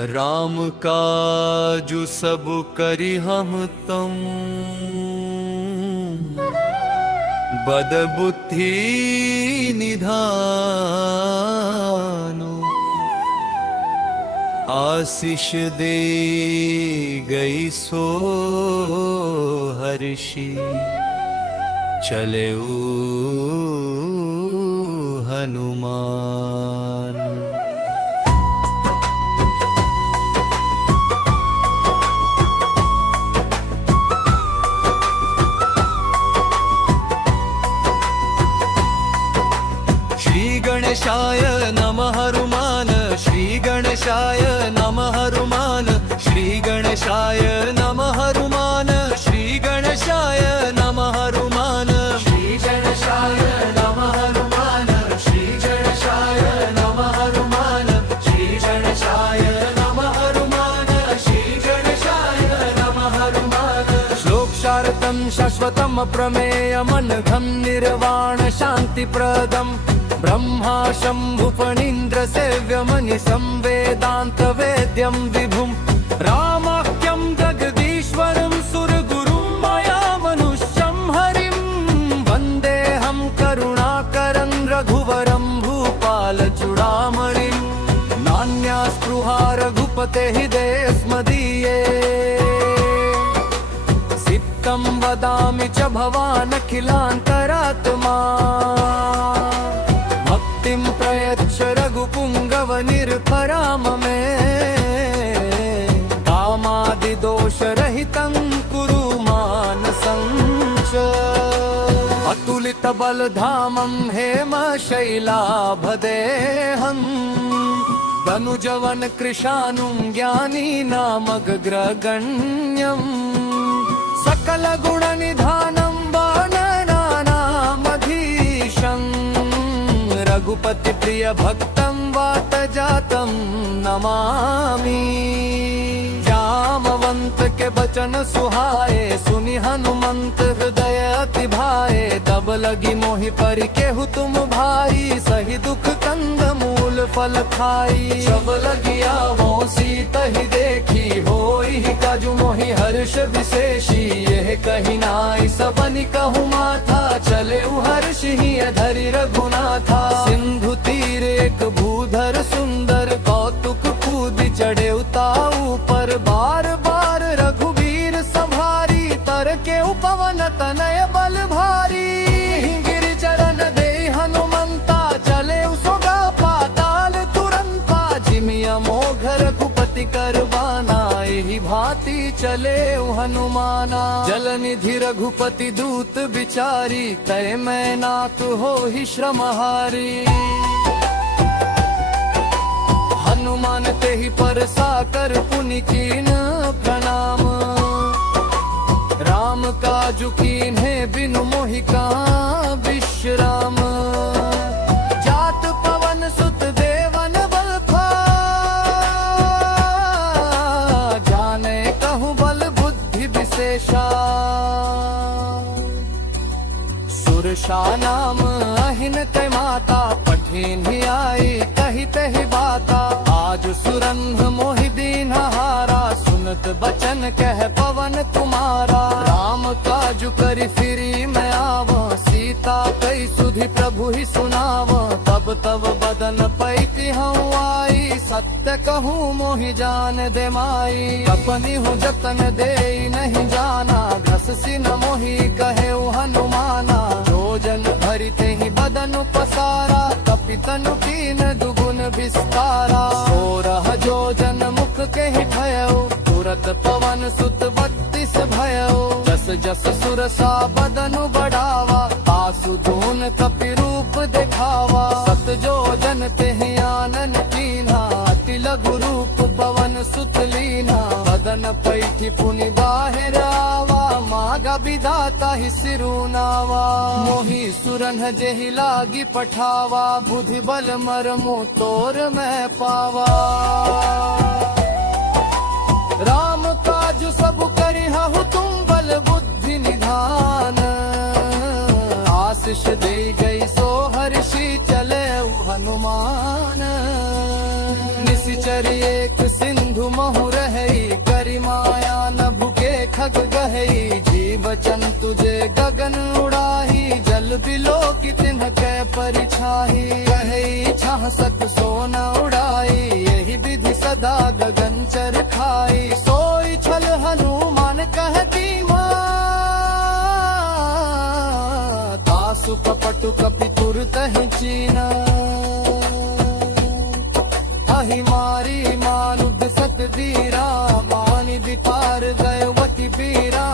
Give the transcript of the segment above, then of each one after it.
राम काजु सब करि हम तुम बद बुद्धि निधानो। आशीष दे गई सो हर्षि चले हनुमान। श्री गणेशाय नमः हनुमान, श्री गणेशाय नमः हनुमान, श्री गणेशाय नमः हनुमान, श्री गणेशाय नमः हनुमान, श्री गणेशाय नमः हनुमान, श्री गणेशाय नमः हनुमान, श्री गणेशाय नमः हनुमान, श्री गणेशाय नमः हनुमान। श्लोकशारदं शाश्वतं प्रमेयमनघं निर्वाण शान्तिप्रदम् ब्रह्मा शंभु फणीन्द्र सेव्यमनिशं वेदांत वेद्यं विभुं रामाख्यं जगदीश्वरं सुरगुरुं मायामनुष्यं हरिं वन्देऽहं करुणाकरं रघुवरं भूपालचूडामणिं। नान्या स्पृहा रघुपतेः देस्मदीये सिद्धं वदामि च भवानखिलान्तरात्मा। भक्तिं प्रयच्छ रघुपुङ्गव निर्भराम मे कामादिदोषरहितं कुरु मानसं च। अतुलितबलधामं हेमशैलाभदेहं तनुजवन कृशानुं ज्ञानीनामग्रगण्यं सकलगुणनिधानं वानराणामधीशम्। रघुपति प्रिय भक्तं वातजातं नमामि। जामवंत के बचन सुहाए सुनि हनुमंत हृदय अति भाए। तब लगी मोहि परि केहु तुम भाई सही दुख कंद मूल फल खाई। सब लगी आवो सीता ही देखी होई काजु मोहि हर्ष विशेषी। यह कही नाई सबनि कहु माथा चले हर्ष ही धरि रघुनाथा। सिंधु तीर एक भूधर सुंदर कौतुक कूद चढ़े उताऊ पर। बार बार रघुवीर संभारी तर के उपवन तनय बल भारी। गिरि चरण दे हनुमंता चले उसोगा पाताल तुरंता। जिमिया मोघ रघुपति करवाना यही भांति चले हनुमाना। जल निधि रघुपति दूत बिचारी तय मैं नाथ हो ही श्रमहारी। हनुमान ते ही परसा कर पुनि कीन प्रणाम। राम काजु कीन्हे बिनु मोहि का विश्राम। जात पवन सुत देवन बल जाने कहूँ बल बुद्धि विशेषा। सुरशा नाम अहिन ते माता पठिन ही आई कही तही बाता। आज सुरंध मोहि दीन हारा सुनत बचन कह पवन तुम्हारा। राम काजु करि फिरी मैं आव सीता कई सुधि प्रभु ही सुनाव। तब तब बदन पैति हूँ आई सत्य कहूँ मोहि जान दे माई। अपनी हूँ जतन दे नहीं जाना घस सिन मोहि कहे हनुमाना। जो जन भरि ते ही बदन पसारा कपितनु कीन दुगुन विस्तारा। सोरह जो जन मुख के ही भयो तुरत पवन सुत 32 भयो। जस जस सुरसा बदनु बढ़ावा आसु धून कपि रूप दिखावा। सत जो जन ते ही आनन कीन्हा अति लघु रूप पवन सुत लीना। बदन पैठि पुनि बाहिर आवा मागा विधाता ही सिरुनावा। मोहि सुरन जेहि लागी पठावा बुद्धि बल मरमु तोर मैं पावा। राम काज सब करिहु तुम बल बुद्धि निधान। आशीष दे गई सो हर्षि चले हनुमान। निशिचर एक सिंधु परिछाही, कहे छाह सत सोन उड़ाई, यही विधि सदा गगन चर खाई। सोई छल हनुमान कहती तासु कपटु कपि तुरत ही चीना। अहि मारी मानुद सत दीरा, मानि दिपार गयवती बीरा।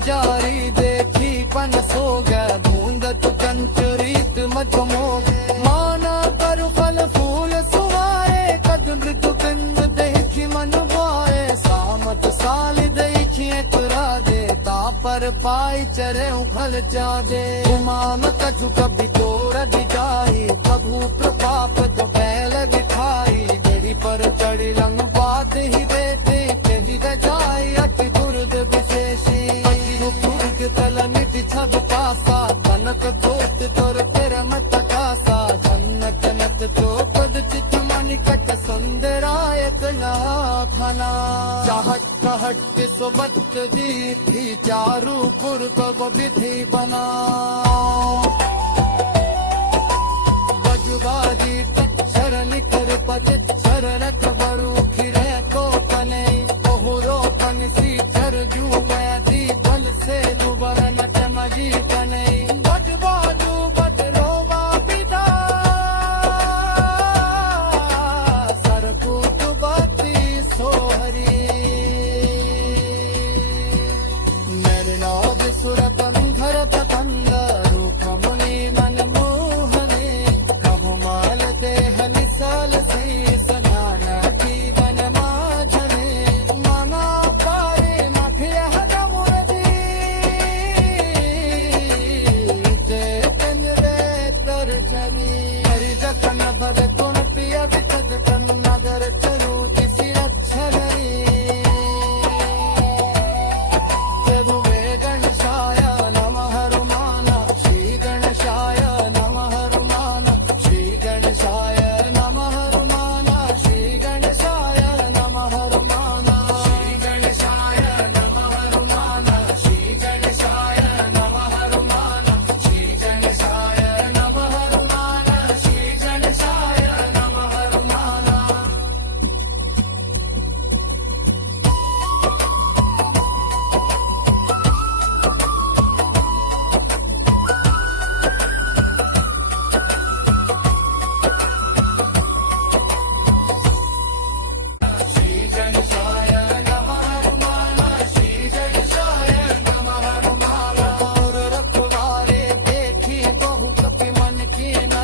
जारी देखी पन सो गया, धूंधत कंचुरीत मजमोग। माना करु फल फूल सुवाए, कद मृदु बिंद देखी मन भाए। सामत साल देखी तुरा दे, तापर पाई चरे उखल चादे। उमान कछु कभी तोर दिजाई, प्रभु प्रताप तो बैल दिखाई। बेड़ी पर चढ़ी लंग बात ही देते, तेही रजाई अति दुर्द विशेषी। तल निधि छब पासा, कनक कोट तोर परम तकासा। जन्नत नत चोपद चित मणिकट, सुंदरायक लाखना। चाहत कहट सोबत दी थी, चारु पुर तब विधि बना। बजुबाजी शरण कर पद, शरणक बरु खिरे को कने। ओहरो कन सी चर जू मैदी, बल से लुबरन चमजी कने। बजबाजू बदरोवा पिता, सरकूट बाती सोहरी। नरनाद सुर बंधर पतंग, रूप मुनि मन मोहने। कहु माल देह निसल सी, सज्ञान जीवन माझने। मना पारे मखिया जमुरदी, चेतन रे तरचनी। हरि जखन भव गुण प्रिय वितद कन, नगर चलू किसी अच्छरी। प्रभुवे गणेशाय नमः हनुमान, श्री गणेशाय नमः हनुमान। श्री गणेशाय नमः हनुमान, श्री गणेशाय नमः हनुमान। श्री गणेशाय नमः हनुमान, श्री गणेशाय नमः हनुमान। श्री गणेशाय नमः हनुमान, श्री गणेशाय नमः हनुमान। श्री गणेशाय नमः हनुमान, श्री गणेशाय नमः हनुमान। और रखवारे देखी बहु कपि मन की न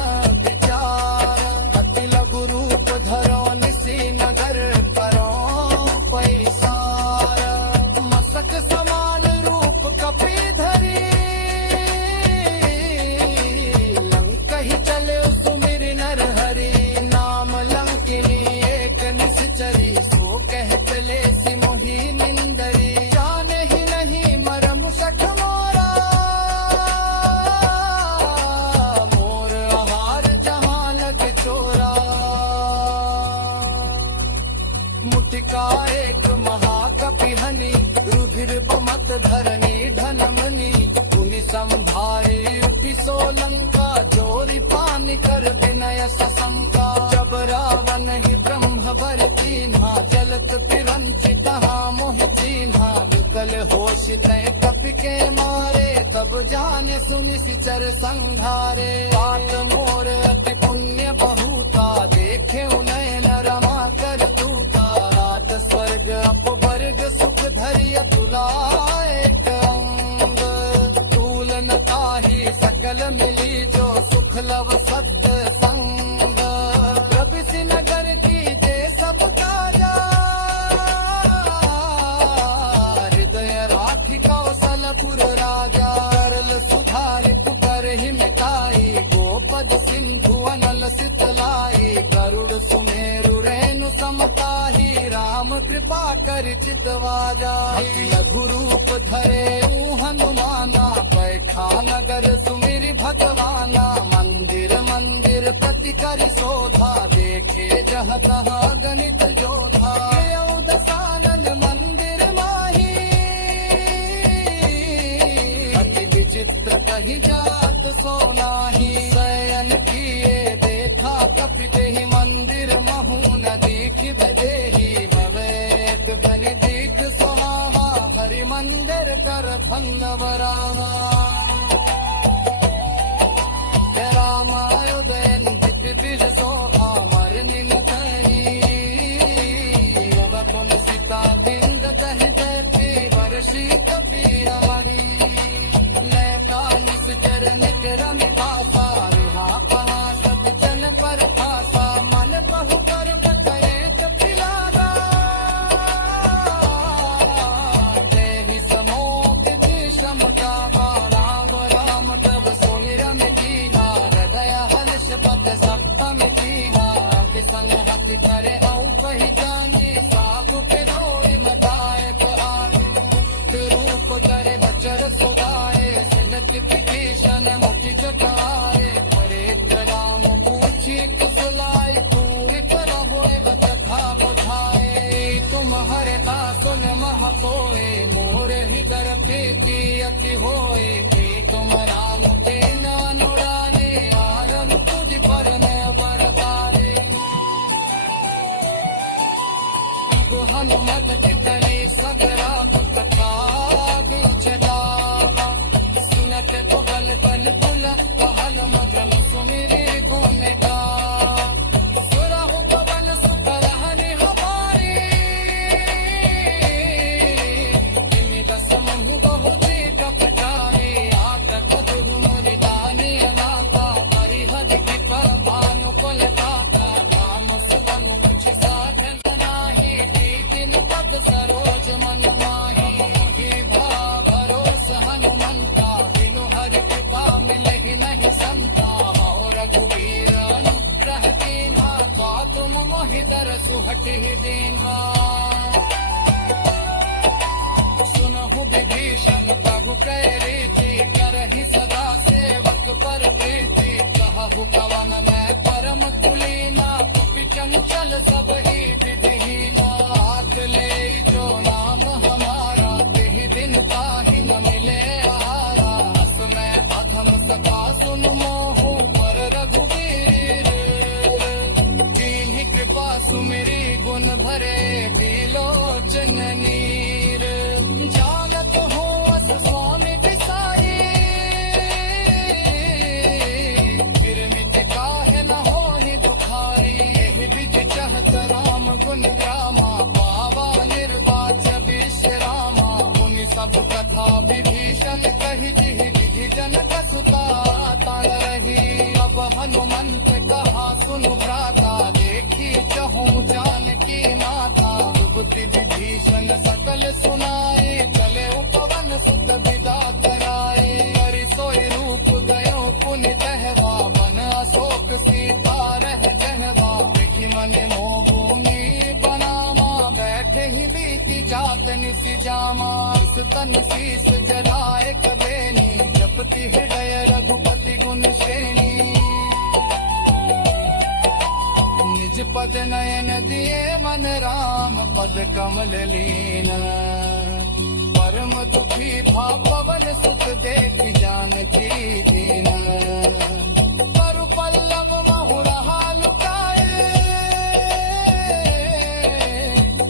विचार। अति लघु रूप धरो निसी नगर, करो पैसार। मसक समान रूप कपि धरी, लंक ही चले सुमिर नर हरि। नाम लंकिनी एक निश्चरी, सो कह चले सि मोहि निंदरी। जाने ही नहीं मरम सठ मोरा, मोर आहार जहाँ लग चोरा। मुटिका एक महाकपि हनि, रुधिर बमत धरनी धनमनि। पुनि संभारी उठि सोलंका, जोरी पानी कर विनय सशंका। जब रावण ही ब्रह्म बर कीन्हा, चलत पिरंचि कहा मोह चीन्हा। विकल होश तय कपि के मारे, तब जाने सुनि सिचर संघारे। तात मोर अति पुण्य बहुता, देखे नयन रमा कर दूता। रात स्वर्ग अपवर्ग सुख धरिय, तुला एक अंग। तूलन ताही सकल मिली, जो सुख लव सत्य संग। प्रभिसि नगर की दे सब काजा, हृदय राखी कौशलपुर राजा। करल सुधारित कर ही मिटाई, गोपद सिंधु अनल सितलाई। गरुड़ सुमेरु रेणु समताही, राम कृपा कर चितवा जाहि। लघु रूप धरे हनुमाना, पैठा नगर सुमिर भगवाना। मंदिर मंदिर प्रति कर शोधा, देखे जहाँ तहाँ गणित जोधा। दसानन मंदिर माही, अति विचित्र कही जात सो नाही। शयन किए देखा कपिते ही मंदिर महु न दीख भदेही भवेक बन दीख सुहावा हरि मंदिर कर भन्नवरावा। रामायुधयन दिव्य सोहा मरनिन कही अब तुलसिता बिंद कह देती वर्षी कपी हमारी। लैका निस चरण करम पासा रिहा पहा सत जन पर आसा मन बहु कर करे कपिलागा। देहि समोक समता राम राम तब सोई रम कीना हृदय हर्ष पत सप्तम कीना। संग हत करे औ पहचाने साधु पे रोई मताए तो आए रूप करे बचर सुगाए सिलत विभीषण मुखि जटाए। परे राम पूछी कुशलाय पूरी पर होए बचखा बुझाए। तुम हरे दासुन मह कोय मोर ही कर प्रीति अति होए। तुम राम के अनुरागे आरहु तुझ पर मैं बरदारे। हनुमत चितले सकरा कथा चला सुनत कुबल कल कुल कहल मगन सुमिरे गुण गा। सुरहु पवन सुत रहनि हमारी तिमि दस मुहु बहु चेत पटाए। आतक तुहु मोरि दानी अनाथा परिहद की पर भानु कुल दाता। राम सुतन कुछ साधन नाही पद सरोज मन माही। मोहि भा भरोस हनुमंता बिनु हरि कृपा मिलहि नहीं संता। हो रघुबीर अनुग्रह कीन्हा का तुम मोहि दरसु हटहि दीन्हा। सुनहु विभीषण प्रभु कह रीति करहि सदा सेवक पर प्रीति। कहु कवन मैं परम कुलीना कपि चंचल सब ही विधिहीना। हाथ ले जो नाम हमारा तिहि दिन ताहि न मिले आहारा। हस मैं अधम सखा सुन मोहु पर रघुबीर कीन्ही कृपा सुमिरी गुण भरे बिलोचन नीर। जानत हो अस स्वामी बिसाई गिरमित काहे न होहि दुखारी। एहि विधि चहत राम गुण ग्रामा पावा निर्वाच्य विश्रामा। मुनि सब कथा विभीषण कहि जिहि विधि जनक सुता ताल रही। अब हनुमंत कहा सुनु भ्राता देखी चहु जानकी माता। जुगति विभीषण सकल सुनाए चले उपवन सुत विदा कराए। हरि सोई रूप गयो पुनि कहवा वन अशोक सीता रह कहवा। देखि मन मोहूनि बनामा बैठे ही बीती जात निसि जामा। इस तन शीस जराए कबेनी जपति हृदय रघुपति गुण श्रेणी। निज पद नयन दिए मन राम पद कमल लीन। परम दुखी भा पवन सुत देखि जानकी दीन। करु पल्लव महु रहा लुकाए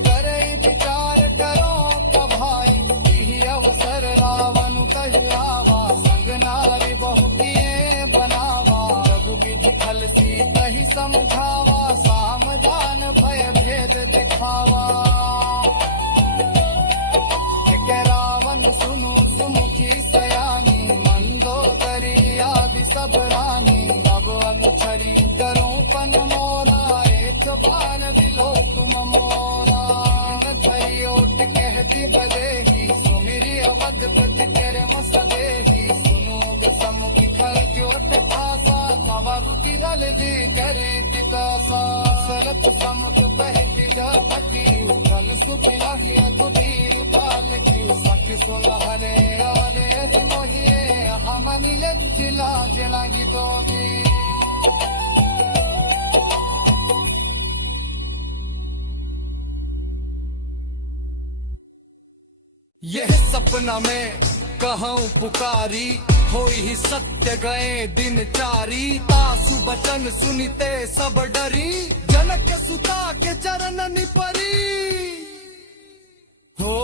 करई विचार करो कभाई। इहि अवसर रावण कहि आवा संग नारी बहु किए बनावा। रघुविधि खल सीतहि समझावा सामधान भय भेद दिखावा। के रावण सुनु सुमुखी सयानी मंदोदरी आदि सब रानी। अब अनुचरी करो पन मोरा एक बार दिलो तुम मोरा। भई ओट कहती बदेही सुमिरी अवधपति तेरे मुसदेही। सुनोग समुखी कर ज्योत आसा मवरुति रल दी करे पितासा। सरत समुख बहती जापति उठल सुबिलाहि अधुबीर बालकी। सखी सुलहरे अवरे मोहिए हम मिले जिला जलागी गोवी। यह सपना में कहूँ पुकारी होई ही सत्य गए दिन चारी, तासु बचन सुनिते सब डरी, जनक सुता के चरण निपरी। हो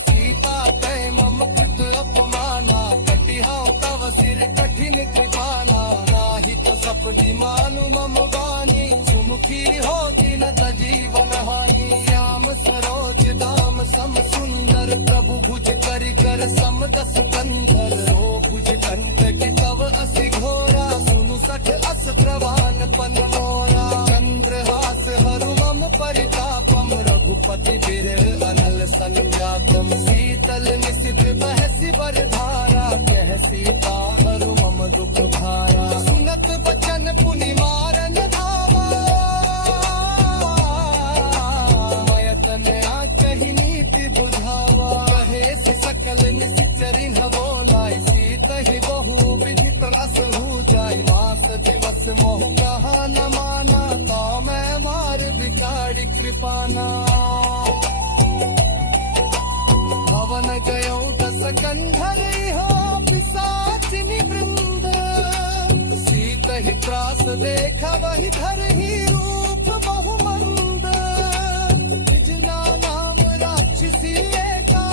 सीता तय मम कृत अपमाना, कटिहाओ तव सिर कठिन कृपाना, नाही तो सपटी मानु मम वाणी, सुमुखी हो दिन जीवन हानि। श्याम सरोज दाम सम सुंदर, प्रभु भुज करि कर सम दस कंधर, ओ भुज कंठ के तव असि घोरा, सुनु सठ अस प्रवान पन मोरा। चंद्रहास हरु मम परितापम, रघुपति बिरह अनल संजातम, शीतल निशित बहसि बरधारा, कह सीता हरु मम दुख भारा। सुनत बचन पुनि मारन धावा, मयत में आकहि नीति बुझावा, कहे सि सकल निशिचरि न बोलाई, सीतहि बहु विदित रस हो जाय। मास दिवस मोह कहा न माना, ता मैं मार बिगाड़ी कृपाना। भवन गयो दस कंधर हो, पिशाचिनी वृंद, सीतहि त्रास देख वही धरहि रूप बहुमंद। निजना नाम राक्षसी एका,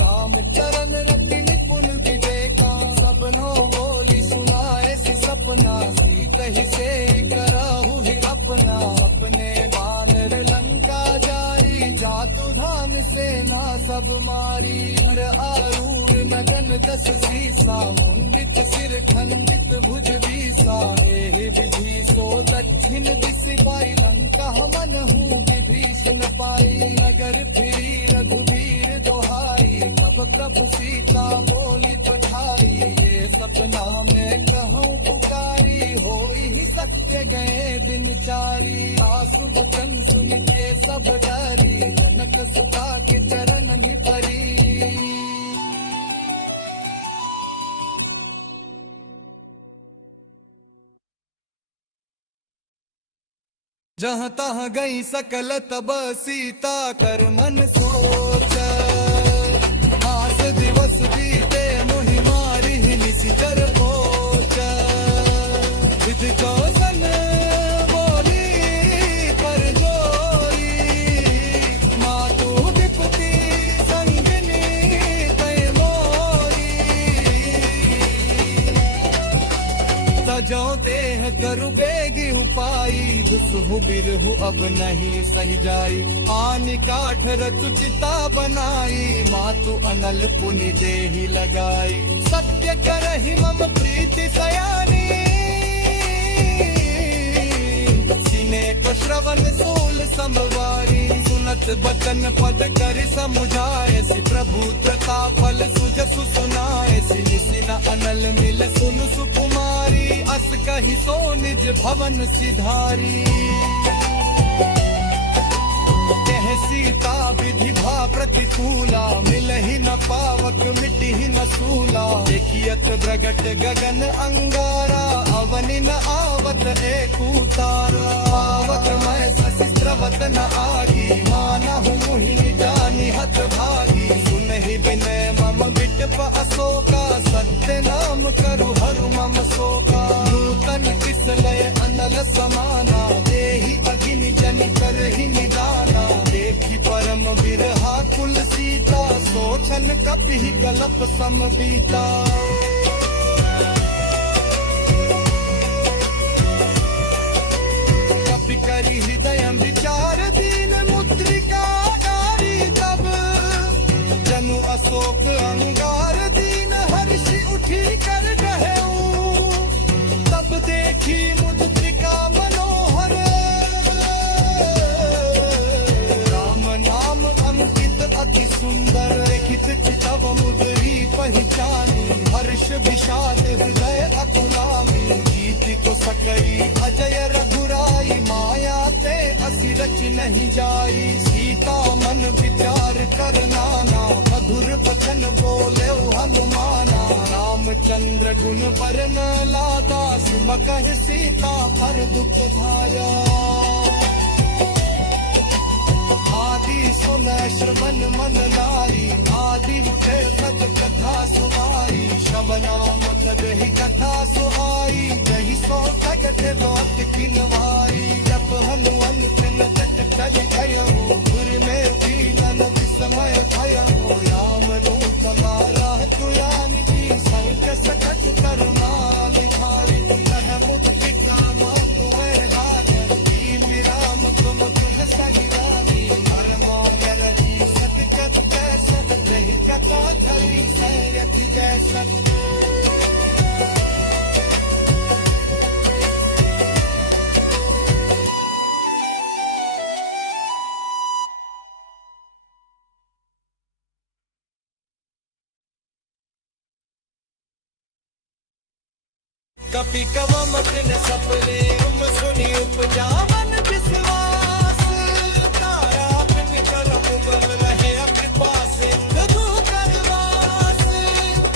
राम चरण रति निपुण विवेका, सबनो बोली सुनाए सि सपना, सीतहि से कराहु ही अपना। अपने बानर लंका जाई, जातु धान सेना सब मारी, हर आरूढ़ नगन दस सीसा, मुंडित सिर खंडित भुज बीसा। एहि विधि सो दक्षिण दिस पाई, लंका मन हूँ विभीषण पाई। नगर फिरी रघुवीर दोहाई, तब प्रभु सीता बोली पठाई। ये सपना में कहूँ पुकारी, होई ही सत्य गए दिन चारी। आसु बचन सुनिते सब डरी, जनक सुता के चरण निपरी। जहाँ तहाँ गई सकल तब सीता, कर मन सोच। मास दिवस बीते मोहि मारी, निशिचर पोच। विधि कौशन बोली कर जोरी, मातु विपुति संगिनी तय मोरी। तजो देह करु बेगी उपाई, दुसहु बिरहु अब नहीं सही जाई। आनि काठ रचु चिता बनाई, मातु अनल पुनि देहि लगाई। सत्य करहि मम प्रीति सयानी, सिनेक श्रवण सूल संवारी। सुनत बचन पद करि समुझाए, सि प्रभु प्रतापल सुजसु सुनाए। सिनि सिन अनल मिल सुनु सुकुमारी, अस कहि सो निज भवन सिधारी। कह सीता विधि भा प्रतिकूला, मिलहि न पावक मिटहि न सूला। देखियत प्रगट गगन अंगारा, अवनि न आवत एक उतारा। आवत मैं सशिस्त्रवत न आगी, मानहु मुहि जानि हत भागी। सुनहि विनय मम बिटप अशोका, सत्य नाम करु हरु मम शोका। नूतन किसलय अनल समाना, देहि अगिनि जनि करहि निदाना। देखि परम बिरहा कुल सीता, सोचन कपिहि कलप सम बीता। कपि करि हृदय विचार, दीन मुद्रिका डारी। तब जनु अशोक अंगार, दीन हर्षि उठी कर कहेऊ। तब देखी मुद्रिका मनोहर, राम नाम अंकित अति सुंदर। लिखित तब मुद्री पहचानी, हर्ष विषाद हृदय अकुलामी। गीति को सकई अजय रघुराई, माया ते असि रचि नहीं जाई। सीता मन विचार कर नाना, मधुर बचन बोले हनुमाना। रामचंद्र गुण बरन लादा, सुमकहि सीता हर दुख धाया। आदि सुन श्रवण मन लाई, आदि उठे सत कथा सुहाई, शबनाम कदहि कथा सुहाई, जही सो जगत बहुत किनवाई, जप हनुमान तिन जट टल गयऊ, गुर में दीनन विस्मय भयऊ, राम दूत मारा तुयान की, संग सकट करमाल भारी, कह मुझ पिता मानु हार, दीन राम तुम तुह सही रानी, हर मोर जी सत कत कैसा, नहीं कथा थली सैयति जैसा। कपि कवम तिन सपने तुम सुनी उपजा मन विश्वास, तारा बिन करम बल रहे कृपा सिंधु करवास,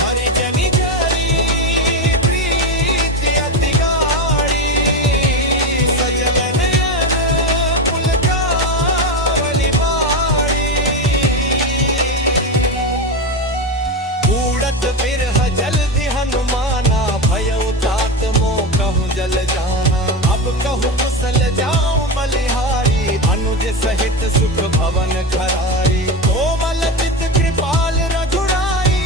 हरिजनि जरी प्रीति अति गाढ़ी, सजल नयन पुल जावली बाड़ी, उड़त बिरह जल्दि हनुमाना, भयउ कहूँ जल जाना, अब कहूँ कुशल जाऊं बलिहारी, अनुज सहित सुख भवन खरारी, कोमल चित कृपाल रघुराई,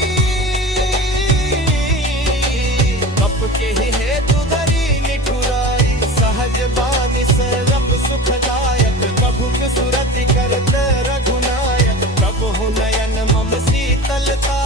कप के ही हेतु धरी निठुराई, सहज बानी सरब सुखदायक, प्रभु के सुरति करत रघुनायक, प्रभु नयन मम शीतलता,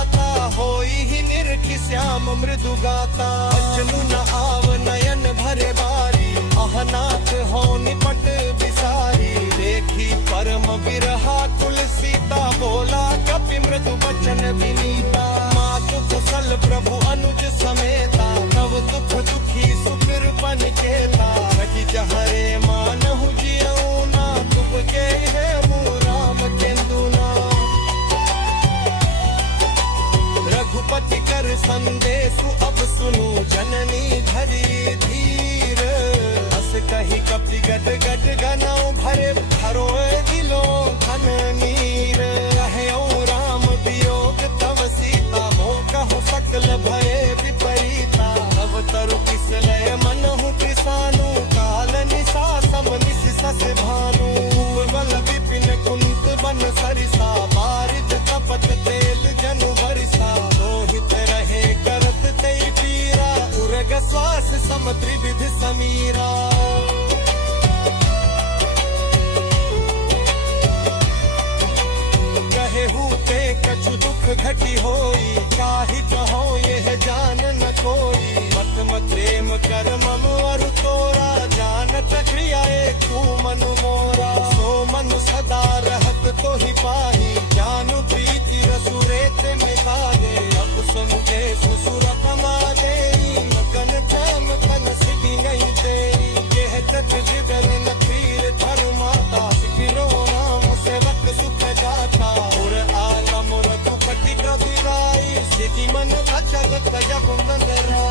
होई ही निरखि श्याम मृदु गाता, अचनु न आव नयन भरे बारी, अहनाथ हो निपट बिसारी, देखी परम बिरहा कुल सीता, बोला कपि मृदु बचन विनीता, मातु कुशल प्रभु अनुज समेता, तव दुख दुखी सुखिर बन केता, सखी जहरे मानहु जियऊ ना, तुम के है मुँह राम केंदुना, रघुपति कर संदेशु अब सुनु, जननी धरी धीर, अस कही कपि गद गद गनौ भरे, भरो दिलो धन नीर, कहऊ राम वियोग तव सीता, हो कहु सकल भय विपरीता, तव तरु किसलय मनहु कृसानु, काल निशा सम निशि सस भानु, बल विपिन कुंत बन सरिसा, बारिद तपत तेल जनु बरिसा, रोहित रहे करत तई पीरा, उरग श्वास सम त्रिविध समीरा, कहे हूते कछु दुख घटी होई, काहि कहो यह जान न कोई, मत मत प्रेम कर मम अरु तोरा, जानत क्रियाए तू मनु मोरा, सो मनु सदा रहत तो ही पाही, जानु प्रीति रसुरेत मिलाए, अब सुन दे सुसुर कमाले, मगन चैम कन सिद्धि नहीं दे, यह तत जिदन न खीर धरु माता, फिरो नाम सेवक सुख गाथा, उर आलम रघुपति कबीराई, सिद्धि मन भजत जग नंदरा।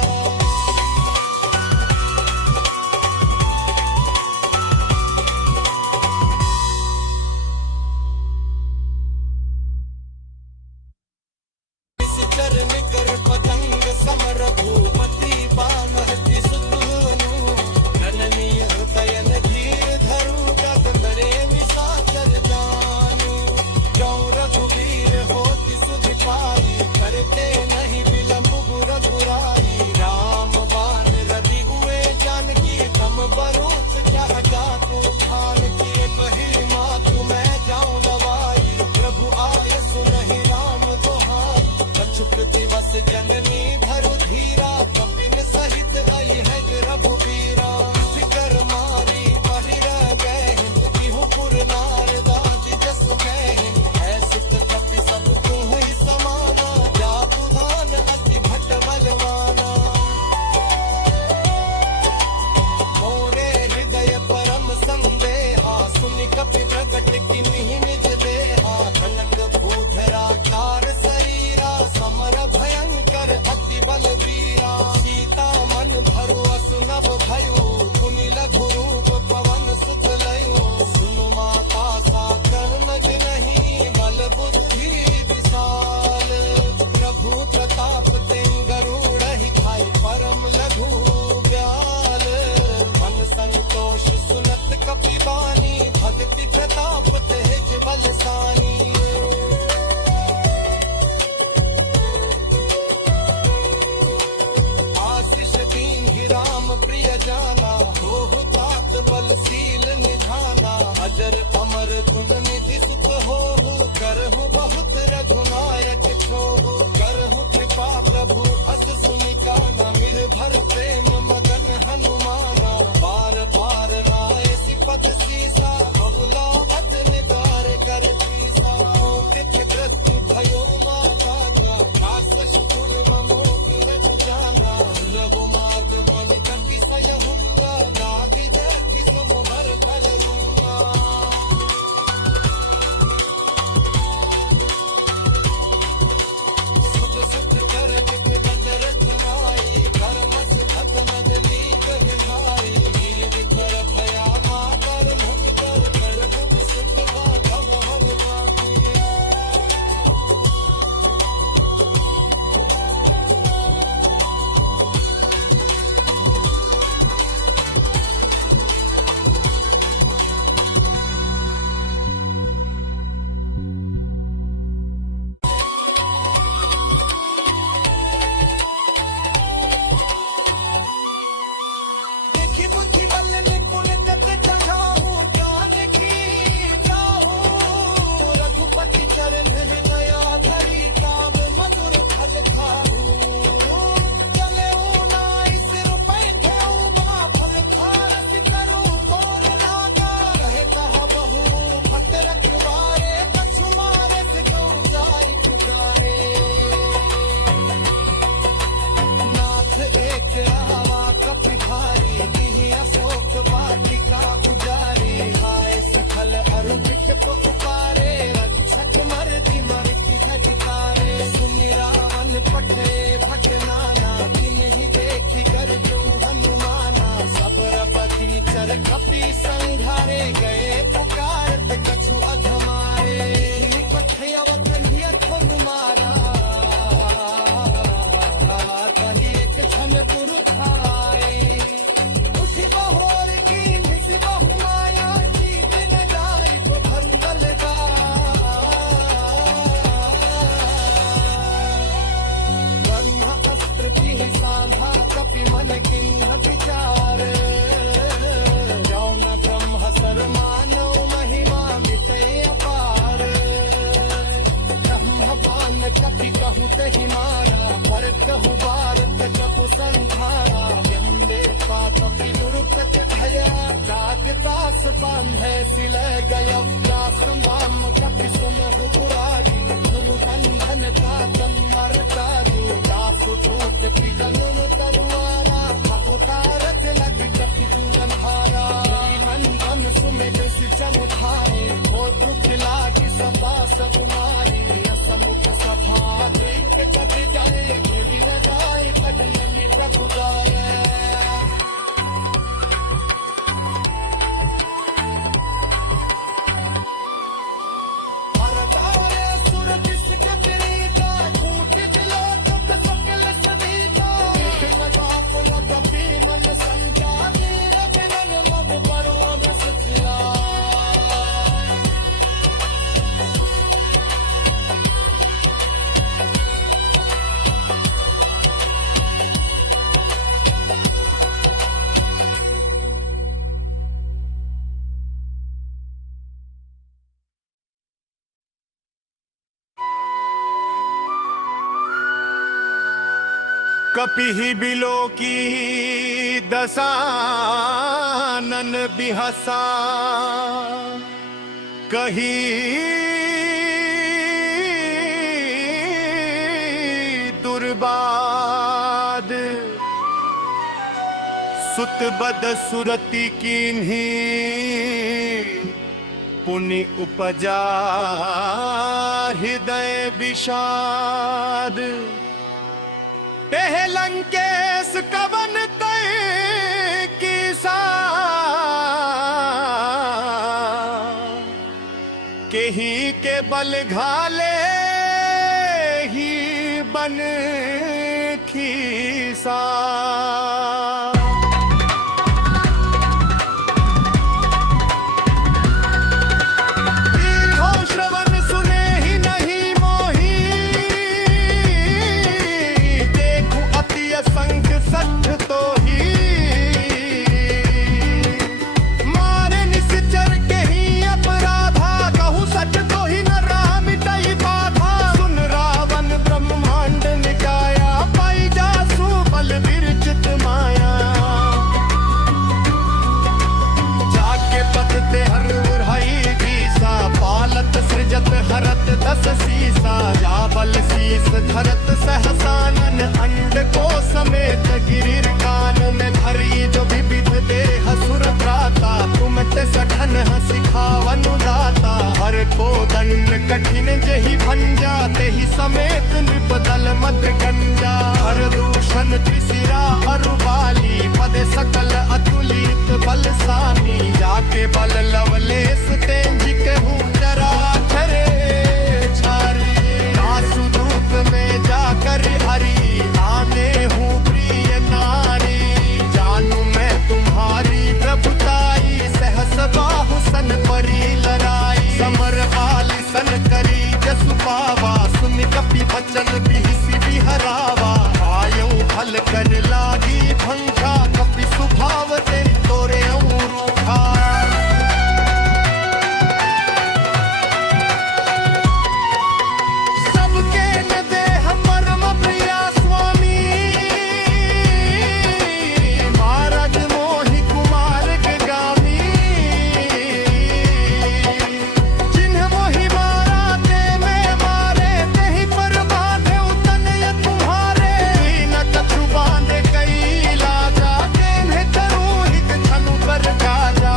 सील निधाना, अजर अमर गुण निधि सुख हो, करहु बहुत रघुनायक छोहु, करहु कृपा प्रभु अस सुनिकाना, निर्भर प्रेम मगन हनुमाना, बार बार नाय सिपत सीसा, बहुला अत निगार कर पीसा, ग्रस्त भयो मान्या, खास शुकुर ममो गिरत जाना, लघु मार्ग मन कपि सयहुंगा, नागि जय सम भर फल लूंगा। सुख सुख कर के बदरथ माई, कर्मस भत मदनी कहलाई, गिर कर भया मातर भज कर, कर सुख भागव भगवानी। देखी बुद्धि बल निपुण जग जगाऊं, ज्ञान की जाऊं, रघुपति चरण हृदया धरी, काम मधुर फल खाऊं, चले नाई सिर बैठे बा, फल खारस करूं तोर लागा, कहे कहा बहु भक्त रखवारे, कछु मारे से गौ जाय पुकारे, नाथ एक आवा कपिधारी, दिहि अशोक वाटिका पुजारी, हाय सखल अरु बिट को उपारे, रक्षक मरति मरति झटकारे, सुनि रावण पटे भट नाना, तिन्हि देखि कर जो हनुमाना, सब रपति चर कपि संघारे, गए पुकारत कछु अधमारे, पठयव कंधिय ठोर मारा, कहि एक क्षण पुरुषाई, उठि बहोर की निसि बहु माया, जीत न जाय को भंगल गा, ब्रह्म अस्त्र की सांधा, कपि मन किन्ह विचार, जौ न ब्रह्म सर मानव महिमा मिटे अपार, ब्रह्म बान कपि कहु तहि मारा, पर कहु भारत कपु संधारा, यंदे पापि दुर्गत भया, डाक दास बांधे सिल गय, दास नाम कपि सुनहु पुरारी, सुनु बंधन का तन्मर काजू, दास दूत की जनुम तरुआरा, बहुकारत लग कपि जूलन हारा, नंदन सुमित सिचन धारे, हो दुख लागी सपा सकुमारी, असमुख सभा देख कपि जाए, गिरि न जाए कटन नित बुदाए। भरतारे असुर जिसक विनीता, झूठ दिलो तुक सकल सनीता, कृष्ण बाप न कपि मन संता, वीर बिरन लब बरो रस थिया। कपिहि बिलो की दसानन बिहसा, कही दुर्बाद, सुत बद सुरति कीन्ही, पुनि उपजा हृदय विषाद, लंकेश कवन तय किसा, केही के बल घाले ही बन खीसा। संग सठ तो ही जस सीसा जाबल शीस धरत सहसानन अंड को समेत गिरिर कानन धरी जो विविध देह सुर प्राता तुम ते सठन सिखावनु दाता हर को दंड कठिन जहि भंजा तेहि समेत निपदल मत गंजा हर दूषण त्रिशिरा अरुबाली पद सकल अतुलित बलसानी जाके बल लवलेस तेंजिके हूँ जरा करे छारी दासुदूत में जाकर हरी आने हूँ प्रिय नारी जानू मैं तुम्हारी प्रभुताई सहस बाहु सन परी लड़ाई समर वाली सन करी जसु पावा सुन कपि बचन बिहसी बिहरावा आयो फल कर लागी भंगा कपि सुभाव ते तोरे रूठा सबके न देह परम प्रिया स्वामी महाराज मोहि कुमार के गामी जिन्ह मोहि मारा ते में मारे तेहि पर बांधे उतन ये तुम्हारे न कछु बांधे कई लाजा तेन्हे करू हित छनु कर गाजा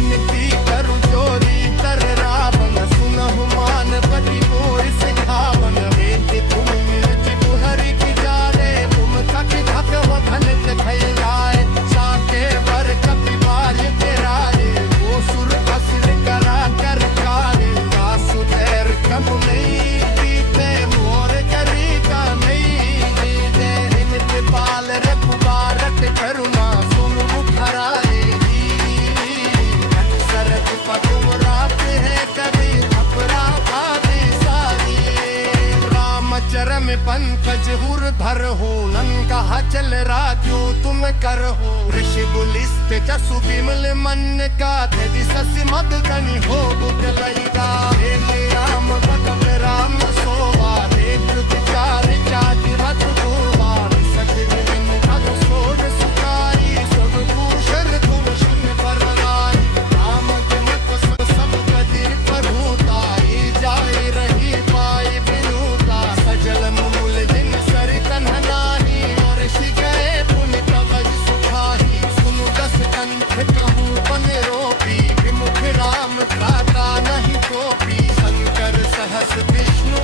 इनकी करु चोरी कर रावण सुनहु मान पति मोर सिखावन बेटी तुम मिर्च तुहरी की जाने तुम थक थक वधन खय जाए साके बर कपि बाज तेराए वो सुर असुर करा कर कारे वासुदेव कब नहीं पीते मोर करी का नहीं दीजे हिमत पाल रघुबारत करुणा सुन मुखराए सरद पटुम रात है कभी अपराध आदि सारी रामचरम पंकज हुर धर हो लंका चल राजू तुम कर हो ऋषि बुलिस्त जसु विमल मन का थे ससी मद कनि हो बुकलैका राम भगत राम सोवा देख विचार चाति मत गोवा सत विन अनु सोग सुकारी सब भूषण तुम शिव परनाय राम के मत सब कदि प्रभुताई जाय रही पाई बिनुता सजल मूल जिन सर कन्हनाही और गए पुनि तवज सुखाही सुनु दस कंठ कहूँ बन रोपी विमुख राम त्राता नहीं टोपी शंकर सहस विष्णु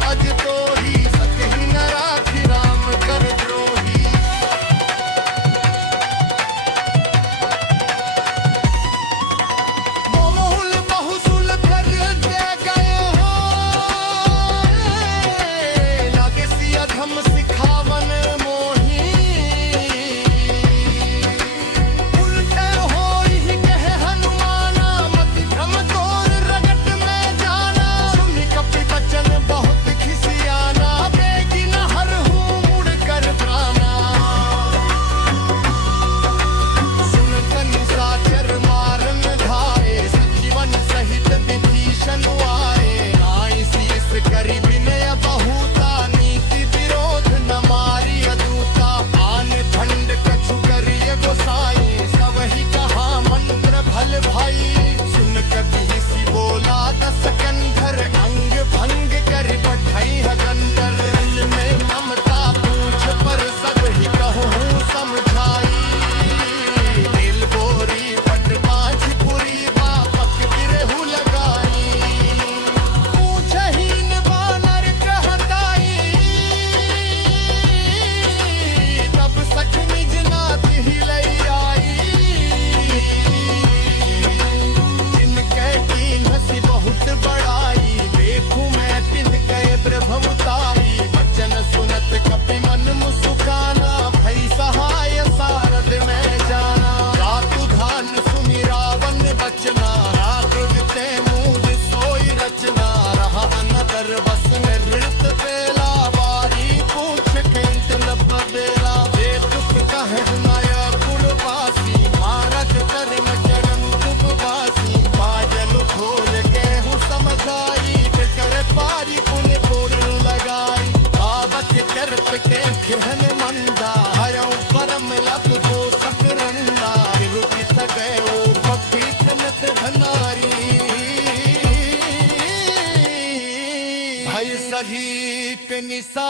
सहित निशाचर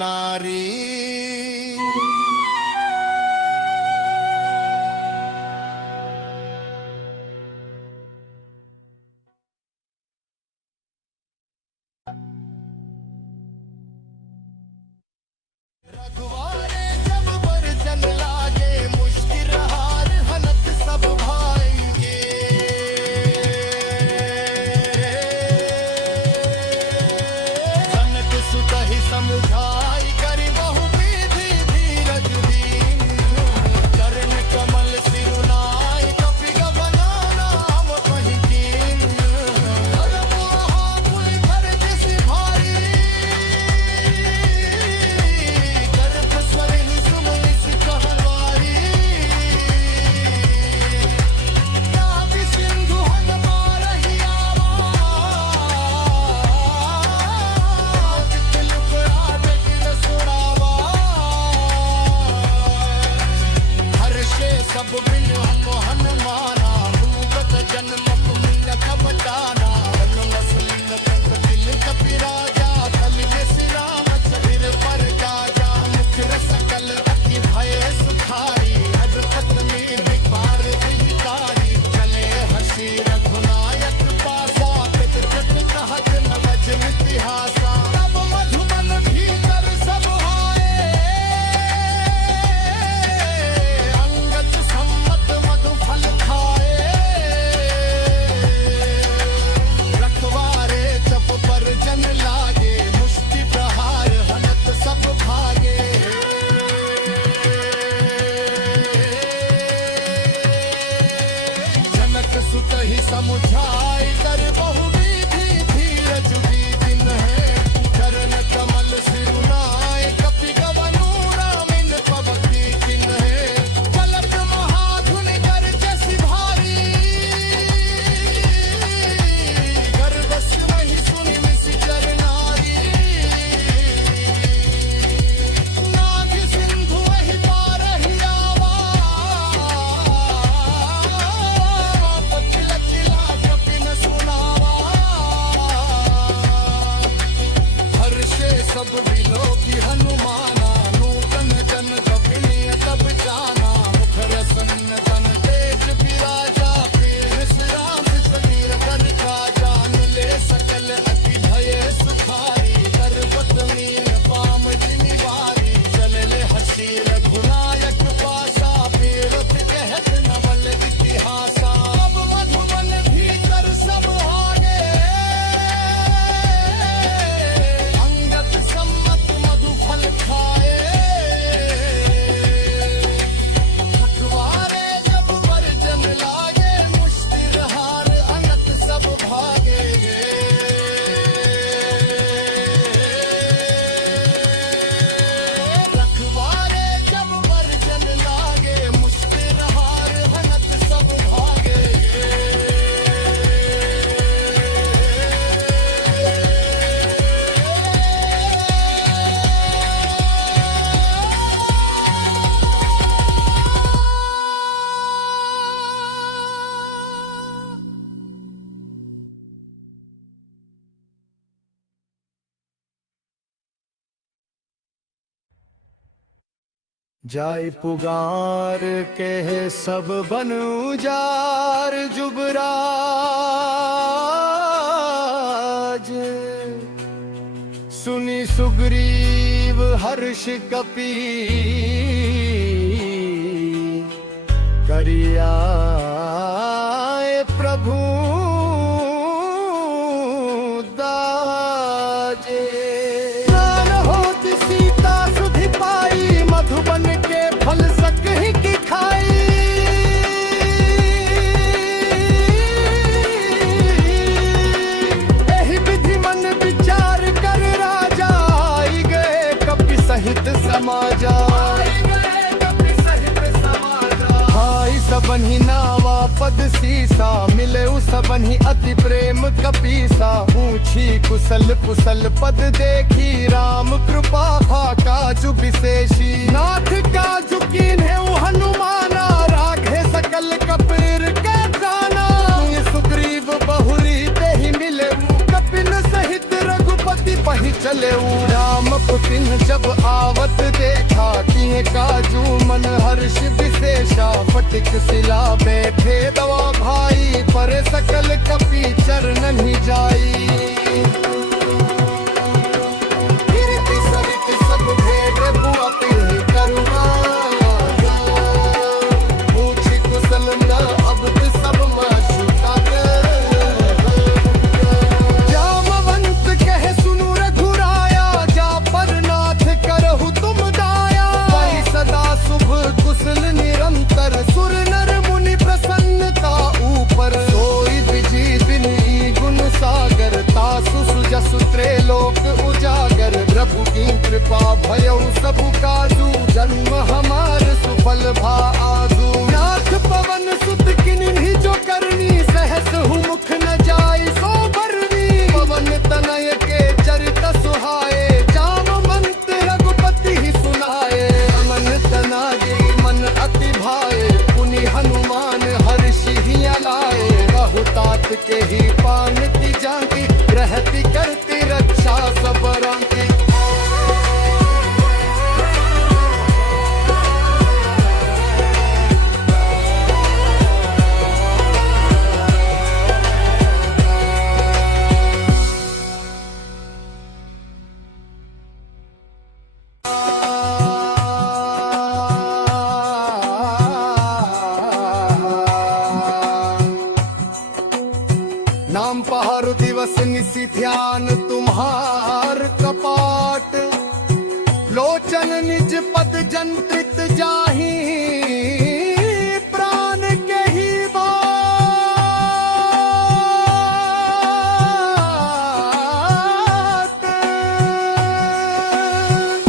नारी रघुवारे जब बरजन लागे मुश्किल हार हनत सब भाएंगे जनक सुत ही समुझाई करि बहु विधि धीरज दीन चरण कमल सिरुनाई कपि गवना नाम कहि कीन अरब महामुनि भर जसि भारी गर्भ स्वरिन सुमनिस कहवारी नाभि सिंधु हन मारहि आवा तिल पुराण गिर सुनावा हर्षे सब बिन मोहन माना भूगत जन्म पुण्य कब जाना नसलिन तंत दिल कपि राजा कलिन सिराम चरिर पर जाजा मुख सकल अति भय सुखारी अजपत में विकार विकारी चले हसी रघुनायक पासा पित चट कहत नवज इतिहासा तब मधुबन भीतर सब आए अंगद सम्मत मधु फल खाए रखवारे जब पर जन लागे मुष्टि प्रहार हनत सब भागे जनक सुत ही समुझाई कर बहु विधि धीरज दीन है चरण कमल सिरुनाय कपि गवनु रामिन पवती किन है चलत महाधुनि कर जसि भारी गर्भस वही सुनि मिसि चरनारी नाभि सिंधु वही पारहि आवा पतिल चिला कपि न सुनावा हर्षे सब बिलो की हनुमाना नूतन जन कपिनिय तब जाना मुख रसन्न तन तेज विराजा पीर श्राम समीर कर काजा ले सकल अति भय सुखारी पर्वत मीन पाम जिनिवारी चलले हसी रघुनायक पासा पीरत कहत नवल इतिहासा अब मधुबन भीतर सब आगे अंगद सम्मत मधु फल खाए रखवारे जब बरजन लागे मुश्किल हार अनत सब भागे रखवारे जब बरजन लागे मुश्किल हार हनत सब भागे जाय पुगार के सब बन उजार जुबराज सुनी सुग्रीव हर्ष कपि करियाए प्रभु दाजे प्राण होत सीता सुधि पाई मधुबन के फल सकहि की खाई एहि विधि मन विचार कर राजा आई गए कपि सहित समाजा हाय सबन्हि नावा पद सीसा मिले सबन्हि अति प्रेम कपीसा पूछी कुशल कुशल पद देखी राम कृपा काजु विशेषी नाथ काजु कीन्हे हनुमाना राघे सकल कपीर के जाना सुग्रीव बहुरी ते ही मिले कपिन कहे काजू मन हर्ष विशेषा फटिक सिला बैठे दवा भाई पर सकल कपी चरण ही जाई कीर्ति सरित सब भेद बुआ पे करुणा पूछी कुशल न अब सब माशुका जामवंत कहे सुनु रघुराया जा पर नाथ करहु तुम दाया वही सदा शुभ कुशल निरंतर सुर नर मुनि प्रसन्नता ऊपर सोई विधि विनयी गुण सागर तासु सुजसु त्रैलोक उजागर प्रभु की कृपा भयउ सब काजू जन्म हमार सुफल भा आजू नाथ पवन सुत किन्हीं जो करनी सहस हूँ मुख न जाय सो बरनी पवन तनय के चरित सुहाए जामवंत रघुपति ही सुनाए मन तनागे मन अति भाए पुनि हनुमान हर्षि ही लाए बहुतात के ही पानति जांगी रहती करती रक्षा सब रांकी नाम पहाड़ दिवस निसी ध्यान तुम्हार कपाट लोचन निज पद जंत्रित जाही प्राण के ही बात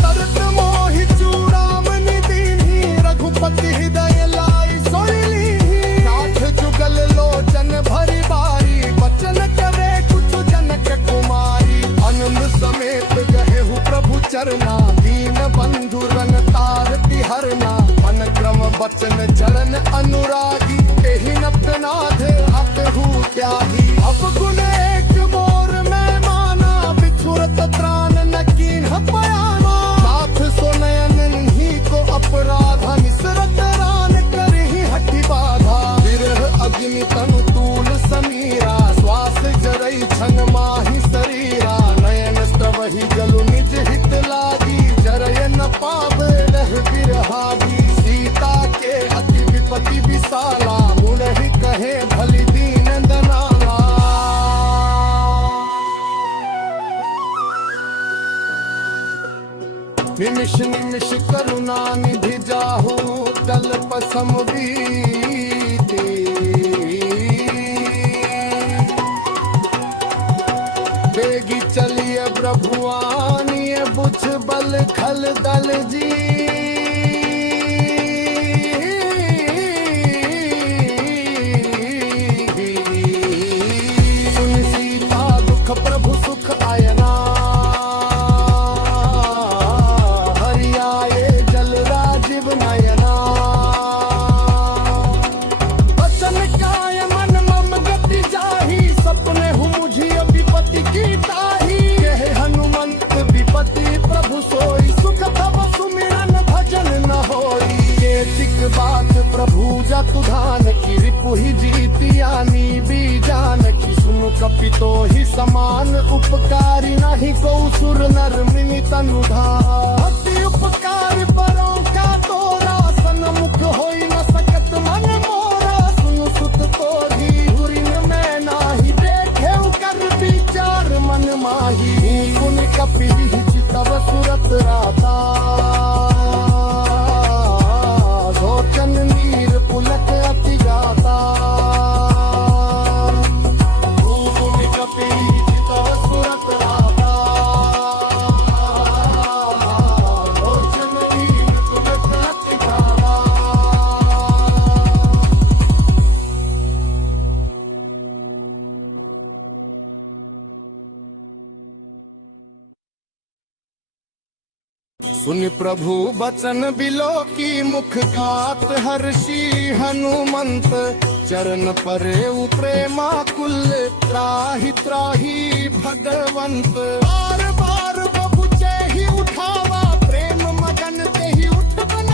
तरत मोहि चूड़ामणि दीन्ही रघुपति हृदय लाई सोइली नाथ जुगल लोचन भरी बारी वचन करे कुछ जनक कुमारी आनंद समेत गहे हु प्रभु चरना दीन बंधु रन तार तिहरना मन क्रम वचन चरण अनुरागी एहि नपनाथ अकहु त्यागी अब गुण एक मोर में माना बिछुरत त्राण न कीन्ह पयाना नाथ सो नयन ही को अपराध निसरत रान करहि हठि बाधा विरह अग्नि तनु तूल समीरा श्वास जरई छन माहि शरीरा नयन स्त्रवहि जलु निज हित लागी जरय न पावे रह बिरहागी सीता के अति विपति विशाला मुरहि कहे भली दीन दनाला निमिष निमिष करुणा निधि जाहु तल्प समबीती बेगी चलिए प्रभुआनिए बुझ बल खल दल जी सुन सीता दुख प्रभु सुख आयना हरि आए जल राजीव नयना वचन काय मन मम गति जाही सपने हूँ मुझे विपत्ति की ताही कहे हनुमंत विपत्ति प्रभु सोई सुख तब सुमिरन भजन न होई केतिक बात प्रभु जतु धान की रिपुहि जीतियानी बीजान की सुनु कपितो ही समान उपकारी नहीं को सुर नर मिनि तनु अति उपकार परों का तोरा सन्मुख होई न सकत मन मोरा सुनु सुत तोरी हुरिन में नाही देखे कर विचार मन माही गुण कपि चितव सुरत राता लोचन नीर पुलक अति गाता गुण कपि चितव सुरत राता लोचन नीर पुलक अति गाता सुन प्रभु बचन बिलो की मुख गात हर्षि हनुमंत चरण परे प्रेमा कुल त्राहि त्राहि भगवंत बार बार बबुचे ही उठावा प्रेम मगन ते ही उठ बन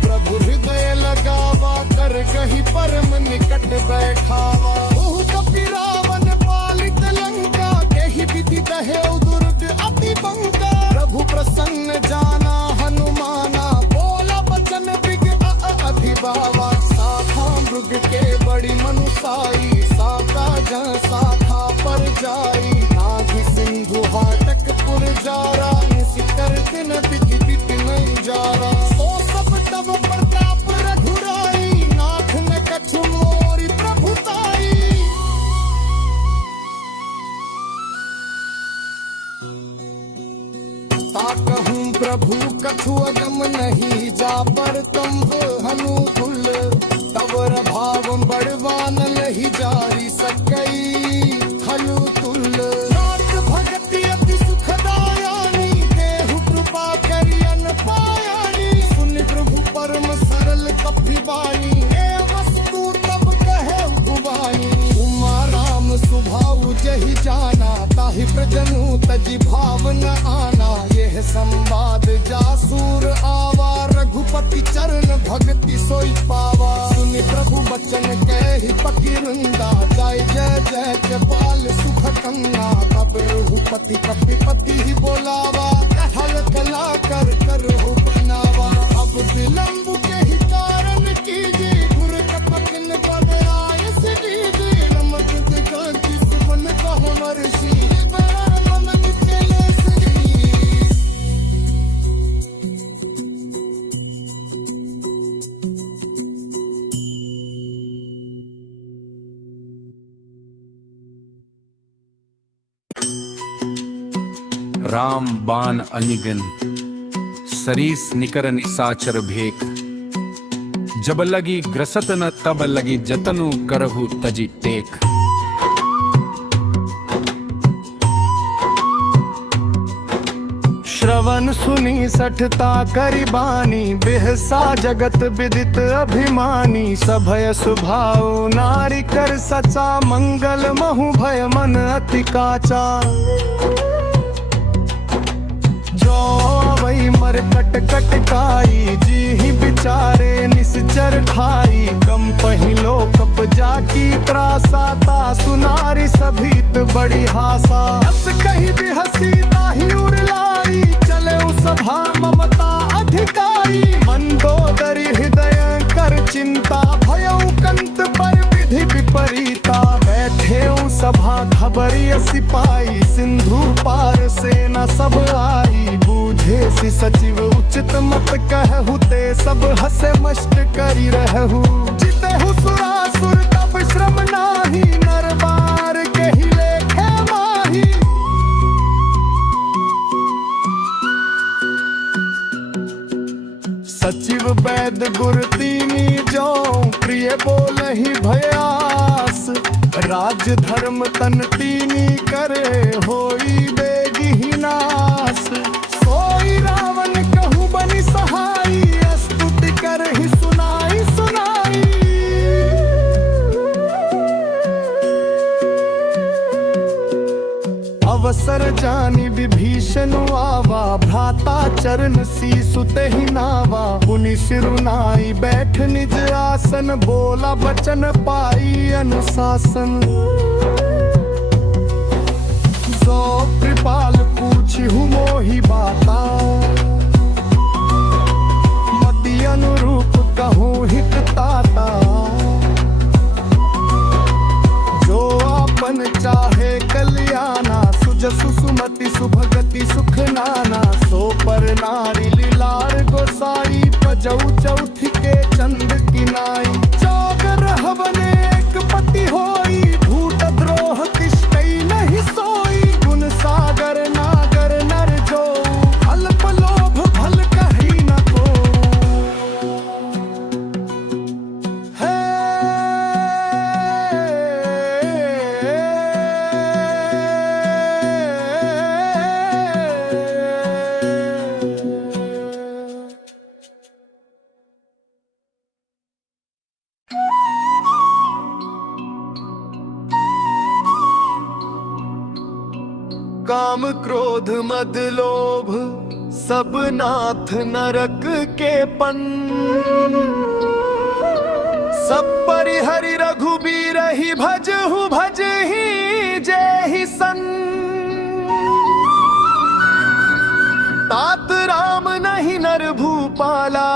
प्रभु हृदय लगावा, कर कही परम निकट बैठावा। ओहु कपि रावण पालित लंका, केहि विधि दहे दुर्ग अति बंका। प्रभु प्रसन्न जाना हनुमाना, बोला बचन बिग अधिबावा। साथा मृग के बड़ी मनुसाई, साका जन साथा पर जाई। नाभि सिंधु हाटक पुर जारा, निशिकर दिन बिति बिति नहीं जारा। सो सब तब प्रताप रघुराई, नाथ न कछु मोरि प्रभुताई। ताकहूँ प्रभु कछु अगम नहीं, जा पर तुम हनु कुल। तवर भाव बड़वान लही जारी, सकई खलु तुल। नाथ भगति अति सुखदायानी, देहु कृपा करि अन पायानी। सुन प्रभु परम सरल कपिवाणी, हे वस्तु तब कहे भुवानी। उमा राम सुभाउ जहि जाना, ताहि प्रजनु तजि भाव न आना। यह संवाद जासूर आवा, रघुपति चरण भगति सोई पावा। सुन प्रभु बचन कहि पकिरुंदा, जय जय जय जपाल सुख कंगा। तब रघुपति कपिपति ही बोलावा, कहल कला कर कर हो बनावा। अब विलंब के ही कारण कीजे, गुर कपकिन पद आय से दीजे। रमक दिखा किस मन कहो मर्षि, बड़ा मन चले श्री। राम बाण अनिगन, सरीस निकर निसाचर भेक। जब लगी ग्रसत न तब लगी जतनु, करहु तजी टेक। श्रवण सुनी सठता करिबानी, बिहसा जगत विदित अभिमानी। सभय सुभाव नारी कर सचा, मंगल महु भय मन अति काचा। जो वही मर कट कटकाई, जी ही बिचारे निश्चर खाई। कम पहिलो कप जाकी त्रासाता, सुनारी सभीत बड़ी हासा। हस कहीं भी हसी ताही उरलाई, चले उस सभा ममता अधिकारी। मंदोदरी हृदय कर चिंता, भयउ कंत पर विधि विपरीता। बैठे सभा खबरी सिपाही, सिंधु पार सेना सब आई। बूझे सि सचिव उचित मत कहु, ते सब हसे मष्ट करी रहु। जितेहु सुरासुर तब श्रम नाही, नर बार के ही लेखे माही। सचिव वैद गुर तीनी जो, प्रिय बोलहि भयास। राज धर्म तन तीनी करे, होई बेगी ही नास। सोई रावण कहूँ बनि सहाई, स्तुति कर ही सुनाई सुनाई। अवसर जानी विभीषण आवा, भ्राता चरण सीसु तेहि नावा। पुनि सिरुनाई बैठ निज आसन, बोला बचन पाई अनुशासन। सो कृपाल पूछिहु मोहि बाता, मति अनुरूप कहूँ हित ताता। जो आपन चाहे कल्याणा, सुजसु सुमति सुभगति सुख नाना। सो पर नारी लीलार गोसाई, पजौ चौथ के चंद किनाई। जागर हवने एक पति होई, भूत द्रोह तिष्ठई नहीं सोई। गुण सागर नागर नर जो, अल्प लोभ भल कही न को। है काम क्रोध मद लोभ सब नाथ नरक के पन सब परिहरि रघुबीर ही भजहु भज ही जय ही सन तात राम नहीं नर भूपाला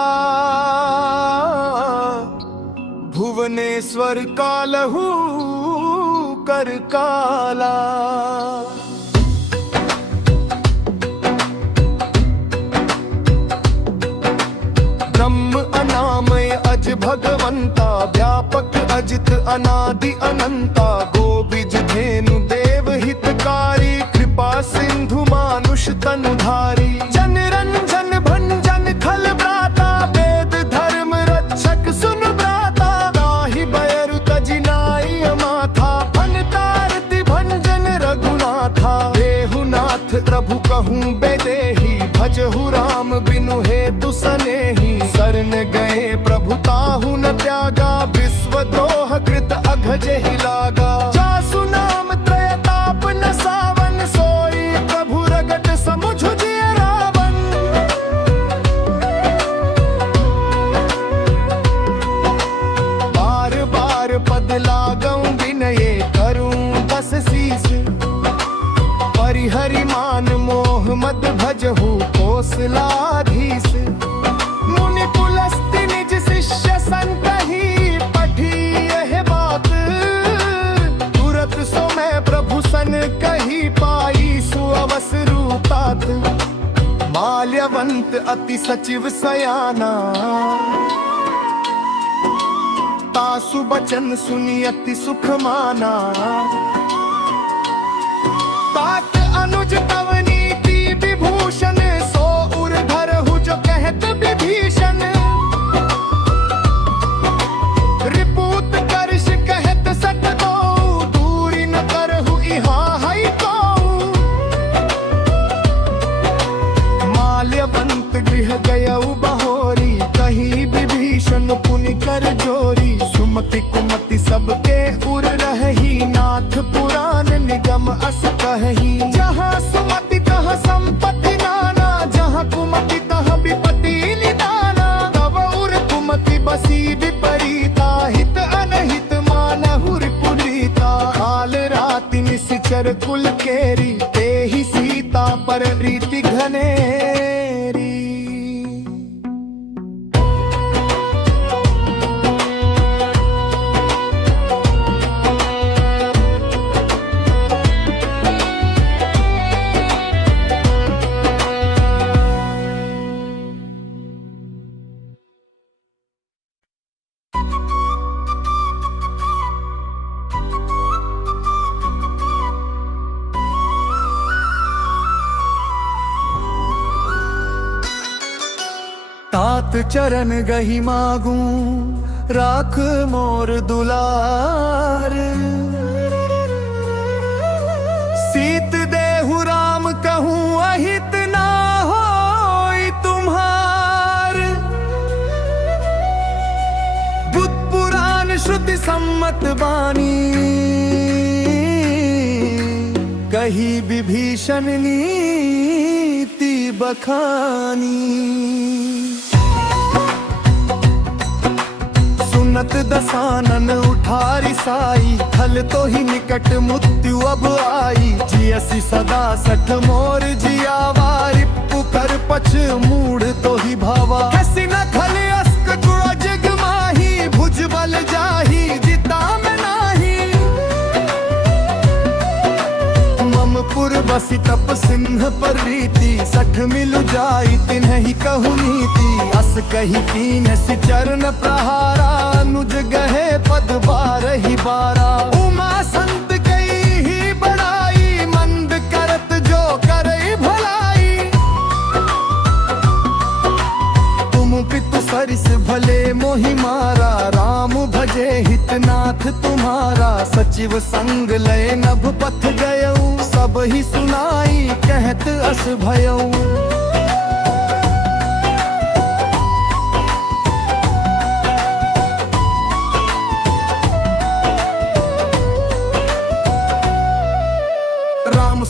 भुवनेश्वर कालहु कर काला। ब्रह्म अनामय अज भगवंता व्यापक अजित अनादि अनंता गोबिज धेनु देव हितकारी कृपा सिंधु मानुष तनुधारी जन रंजन भंजन खल ब्राता वेद धर्म रक्षक सुन ब्राता दाहि बयरु तजिनाई अमाथा फनतारति भंजन रघुनाथा देहुनाथ प्रभु कहूँ बेदेही भजहु राम बिनु हेतु सनेही शरण गए प्रभु ताहु न त्यागा विश्व द्रोह कृत अघज ही लागा जासु नाम त्रयताप न सावन सोई प्रभु रगट समुझ जिय रावण। बार बार पद लागऊं विनये करूं बस शीस परिहरि मान मोह मद भजहु कौशलाधीश मुनि पुलस्ति निज शिष्य संतहि पठी यह बात तुरत सो मैं प्रभु सन कही पाई सुअवसरु तात माल्यवंत अति सचिव सयाना तासु बचन सुनि अति सुख माना तात अनुज तव नीति विभूषण सो उर धरहु जो कहत विभीषण रिपूत कर्ष कहत सत दो दूरी न करहु इहाँ है तो माल्यवंत गृह गयउ बहोरी कही विभीषण पुनि कर जोरी सुमति कुमति सबके उर रही नाथ पुराण निगम अस कही जहाँ सुमति तह संपत्ति नाना जहाँ कुमति तह विपत्ति निदाना तब उर कुमति बसी विपरीता हित अनहित मानहु रिपुरीता काल राति निश्चर कुल केरी तेहि सीता पर प्रीति घनेरी। तात चरण गही मागू राख मोर दुलार सीत देहु राम कहूँ अहित ना होई तुम्हार बुद्ध पुराण श्रुति सम्मत बानी कही विभीषण नीति बखानी सुनत दसानन उठारी साई खल तो ही निकट मृत्यु अब आई जियसी सदा सठ मोर जियावा रिपु कर पछ मूड तो ही भावा हसी न खल अस्क जुड़ा जग माही भुज बल जाही जिता में नाही ममपुर बसी तप सिंह पर रीति सठ मिलु जाई तिन्हि कहु नीति अस कही तीन सि चरण प्रहारा अनुज गहे पद बार ही बारा उमा संत कई ही बड़ाई मंद करत जो करई भलाई तुम पितु सरिस भले मोहि मारा राम भजे हितनाथ तुम्हारा सचिव संग लय नभ पथ गयऊ सब ही सुनाई कहत अस भयऊ।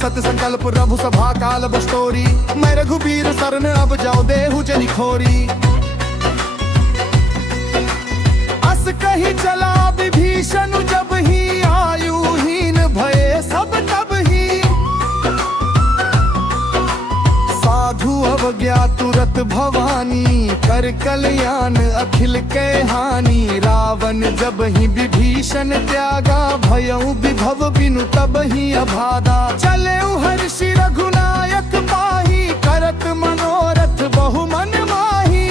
सत संकल्प प्रभु सभा काल बस्तोरी। मैं रघुबीर शरण अब जाऊं देहु जनि खोरी। अस कही चला विभीषण जब ही आयुहीन भये सब तब ही। साधु अवज्ञा तुरत भवानी कर कल्याण अखिल के हानि। रावण जब ही विभीषण त्यागा भयउ विभव बिनु तब ही अभादा। चले हर्षि रघुनायक पाही करत मनोरथ बहु मन माही।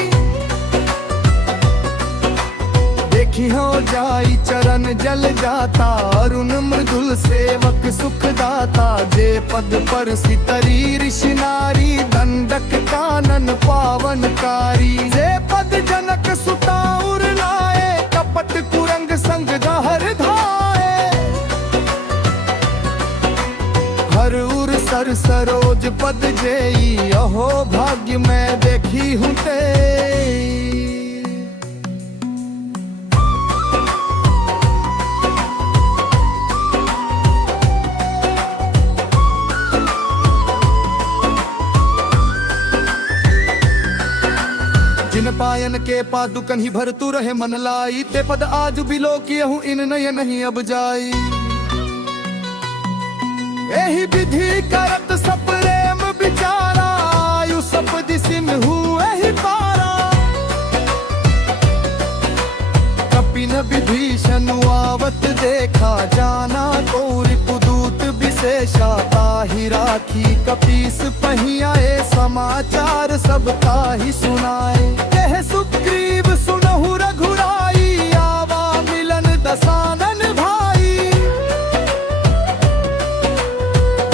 देखी हो जाई चरण जल जाता अरुण मृदुल सेवक सुख दाता। जे पद पर सितरी ऋषि नारी दंडक कानन पावनकारी। जे पद जनक सुता उर लाए कपट कुरंग संग गहर धाए। हर उर सर सरोज पद जेई अहो भाग्य मैं देखी हूँ तेई। जिन पायन के पादुकन ही भरतु रहे मन लाई। ते पद आज बिलो कियहु इन नय नहीं अब जाई। एहि विधि करत सप्रेम विचारा आयु सपदि सिन्हु एहि पारा। कपिन विभीषण आवत देखा जाना कौरि कुदूत विशेषा। ताहि राखी कपीस पहियाए समाचार सब ताहि सुनाए। कह सुग्रीव सुनहु रघुराई आवा मिलन दसानन भाई।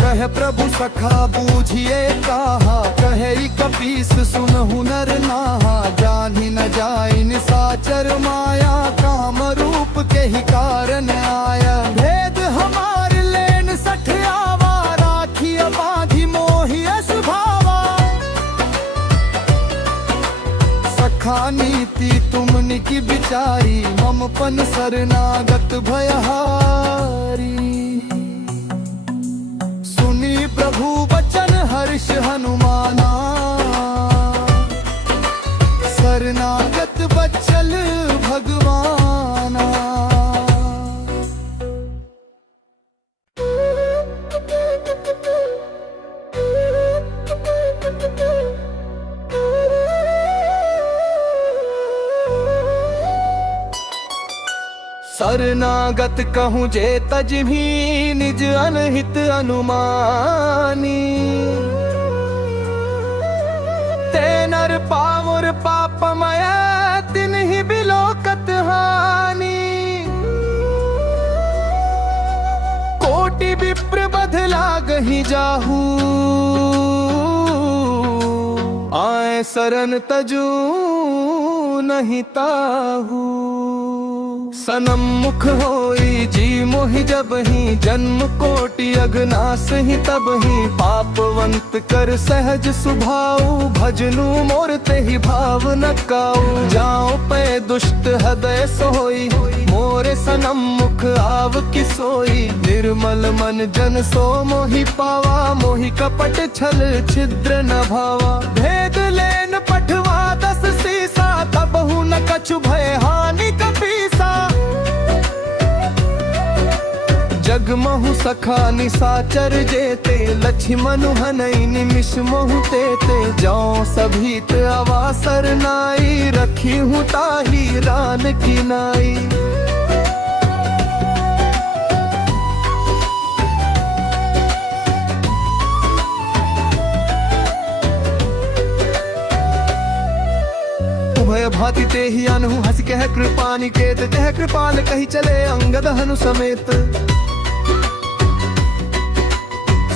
कह प्रभु सखा बूझिए कहा कहे कपीस सुनहु नर नाहा। जानि न जाई निसाचर माया काम रूप के ही कारण आया। भेद हमार लेन सठ आवा राखी बाधी मोहि स्वभावा। सखा नीति तुमनि की बिचारी मम पन शरणागत भयहारी। सुनी प्रभु बचन हर्ष हनुमाना शरणागत बचल भगवाना। शरणागत कहूँ जे तजभी निज अनहित अनुमानी। ते नर पामुर पापमय तिन्हि बिलोकत हानि। कोटि विप्र बध लागहि जाहू आए शरण तजू नहीं ताहू। सनमुख होई जी मोहि जब ही जन्म कोटि अघनाश ही तब ही। पापवंत कर सहज सुभाऊ भजनु मोर ते ही भाव न काऊ। जाओ पे दुष्ट हृदय सोई मोरे सनमुख आव की सोई। निर्मल मन जन सो मोहि पावा मोहि कपट छल छिद्र न भावा। भेद लेन पठवा दस सीसा तबहु न कछु भय हानि कपीसा। जगमहु सखा निसाचर जेते लक्ष्मनु हनई निमिष मोहु तेते। जाओ सभीत अवासर नाई रखी हूँ ताही रान की नाई। उभय भांति ते ही अनहु हंस कह कृपानि केत। तह कृपाल कही चले अंगद हनु समेत।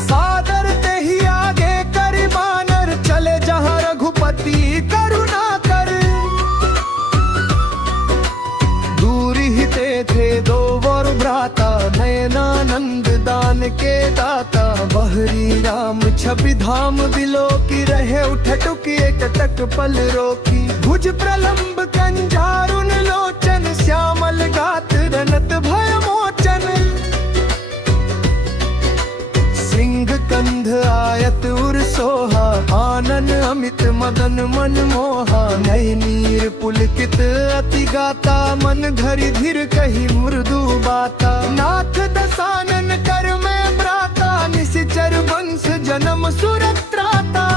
सादर ते ही आगे करि बानर चले जहाँ रघुपति करुणा कर। दूरी ही थे दो वर भ्राता नयनानंद दान के दाता। बहरी राम छवि धाम बिलो की रहे उठटुक एक टक पल रोकी। भुज प्रलंब कंजारुन लोचन श्यामल गात रनत भय मोचन। सिंह मदन मन मोहा नई नीर पुलकित अति गाता मन घरि धीर कही मुर्दु बाता नाथ दसानन कर में ब्राता निश्चर वंश जन्म सुरत्राता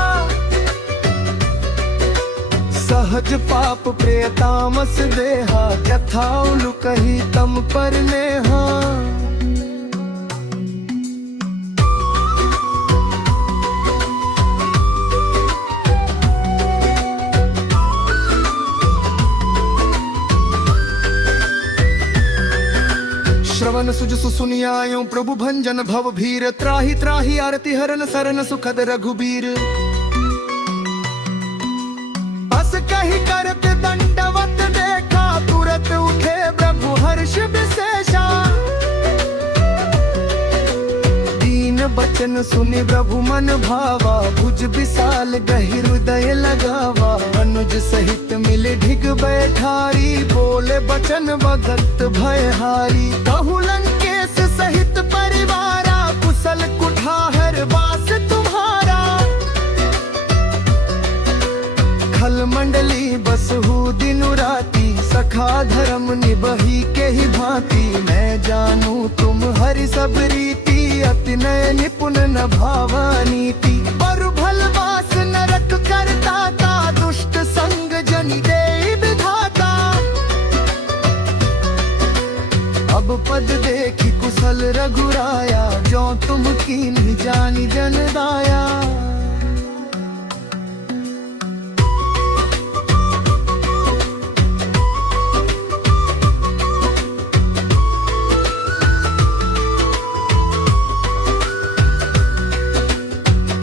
सहज पाप प्रेतामस देहा यथाउलु कही तम पर नेहा श्रवण सुजसु सुनियायो प्रभु भंजन भव भीर त्राहि त्राहि आरती हरन सरन सुखद रघुबीर अस कही करत दंडवत देखा तुरत उठे प्रभु हर्ष विशेषा दीन बचन सुनि प्रभु मन भावा भुज विशाल गहि हृदय लगावा अनुज सहित मिल ढिग बैठारी बोले बचन भगत भयहारी कहु लंकेश सहित परिवारा कुशल कुठार वास तुम्हारा खल मंडली बसहु दिनु राती सखा धर्म निबही के ही भांति मैं जानू तुम हरि सब रीति अति नय निपुण न भावा नीति बरु भलवास नरक करता ता दुष्ट संग जनि दे विधाता अब पद देखी कुशल रघुराया जो तुम कीन्ही जानी जन दाया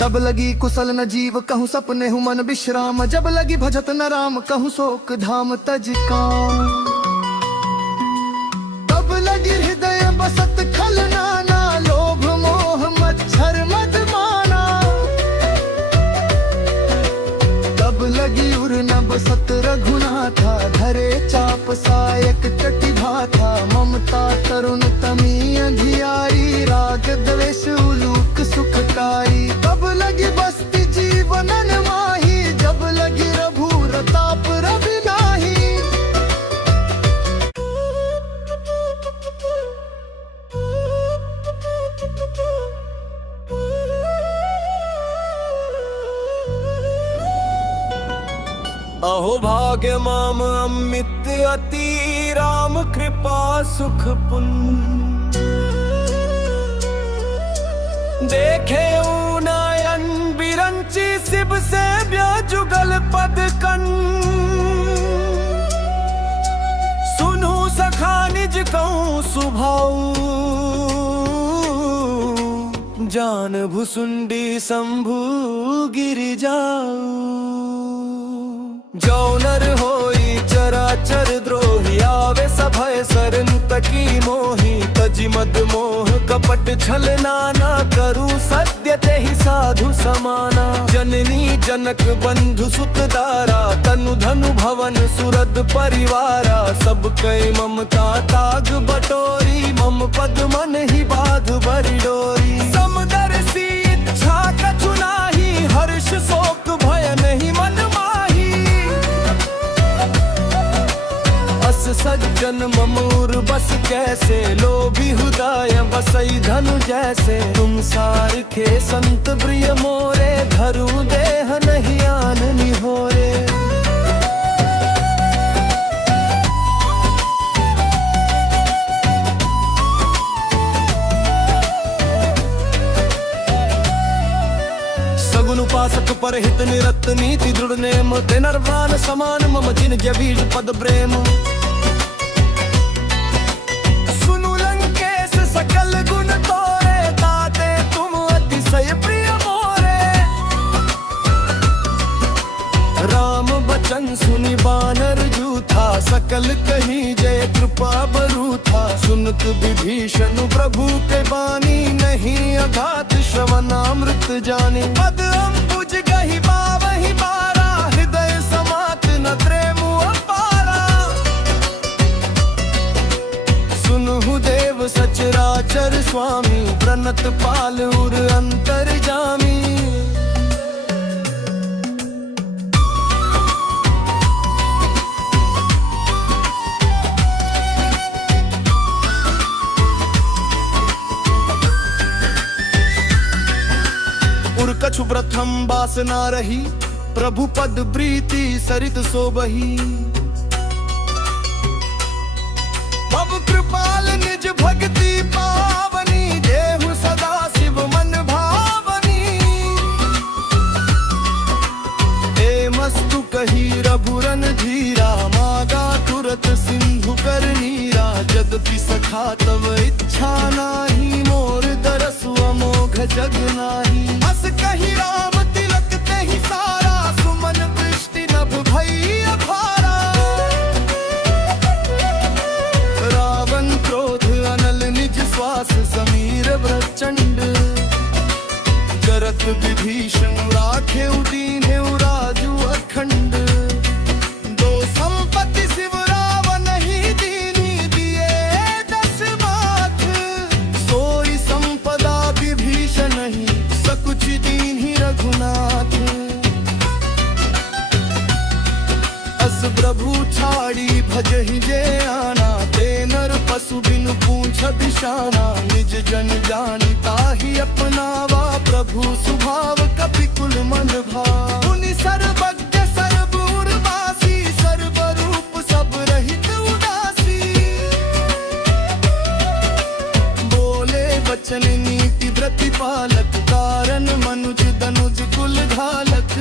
तब लगी कुशल न जीव कहूँ सपने हूँ मन विश्राम जब लगी भजत न राम कहूँ शोक धाम तज काम तब लगी हृदय बसत खल नाना लोभ मोह मच्छर मद माना तब लगी उर न बसत रघुनाथा धरे चाप सायक चटी भाथा ममता तरुण तमी अंधियारी राग द्वेष उलूक सुखकारी तब लगी बस्ती जीवनन माही जब लगी रघु रताप रवि नाही अहो भाग्य माम अमित अति राम कृपा सुख पुण्य देखे नयन बिरंची शिव से जुगल पद कन सुनू सखा निज कहूँ सुभाऊ जान भुसुंडी शंभु गिर जाऊ जो नर होई चराचर द्रोही आवे सभय सरन तकी मोही तजी मद मोह कपट छल नाना करू सत्य ते ही साधु समाना जननी जनक बंधु सुत दारा तनु धनु भवन सुरद परिवारा सब कई ममता ताग बटोरी मम पद मन ही बाध भरी डोरी समदर्शी इच्छा कछु नाही हर्ष शोक भय नहीं मन माही अस सज्जन ममूर बस कैसे लोभी हुदाय बसई धनु जैसे तुम सार खे संत प्रिय मोरे धरु देह नहीं आन निहोरे सगुन उपासक पर हित निरत नीति दृढ़ नेम ते नरवान समान मम जिन जबीज पद प्रेम सुनु लंकेश सकल गुण तोरे ताते तुम अतिशय प्रिय मोरे राम बचन सुनि बानर जूथा सकल कही जय कृपा बरू था सुनत विभीषण प्रभु के बानी नहीं अघात श्रवणामृत जाने पद अम्बुज गहि बावहि बारा हृदय समात न त्रेमु अपारा सुनहु देव सचराचर स्वामी प्रणत पाल उर अंतर जामी कछु प्रथम वासना रही, प्रभु पद प्रीति सरित सोबही। अब कृपाल निज भक्ति पावनी, देहु सदा शिव मन भावनी। ए मस्तु कही रघुरन धीरा, मागा तुरत सिंधु कर नीरा। जदपि सखा तव इच्छा नाही, मोर दरसु अमोघ जग नाही। हस कही राम तिलक तेहि सारा, सुमन दृष्टि नभ भई अभारा। रावण क्रोध अनल निज श्वास, समीर प्रचंड। जरत विभीषण राखे दीन्हे राजू अखंड। दो संपत्ति शिव रावण ही दीनी, दिए 10 माथ। सोई संपदा विभीषण ही, सकुच दीन्हि रघुनाथ। अस प्रभु छाड़ी भजहि जे आना, ते नर पशु बिनु पूछ बिशाना। निज जन जानि ताहि अपनावा, प्रभु सुभाव कपि कुल मन भाव। मुनि सर्वज्ञ सर्वउर्वासी, सर्वरूप सब रहित उदासी। बोले वचन नीति प्रतिपालक, कारण मनुज दनुज कुल घालक।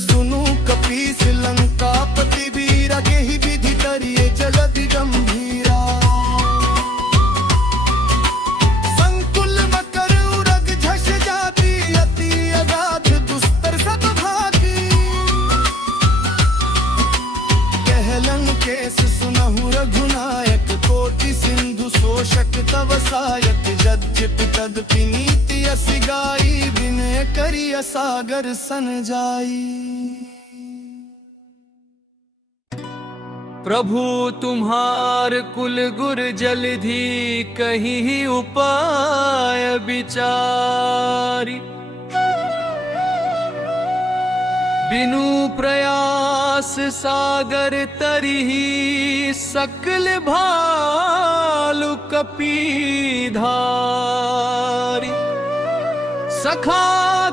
सुनु कपीस लंकापति वीरा, केहि विधि करिए जलधि गंभीरा। संकुल मकर उरग झष जाति, अति अगाध दुस्तर सद्भागी। कहलन केस सुनहु रघुनायक, कोटि सिंधु शोषक तव सायक। यद्यपि तदपि नीति असि गाई, विनय करिय सागर सन जाई। प्रभु तुम्हार कुल गुर जलधि, कहीं उपाय विचारी। बिनु प्रयास सागर तरिहि, सकल भालु कपि धारी। सखा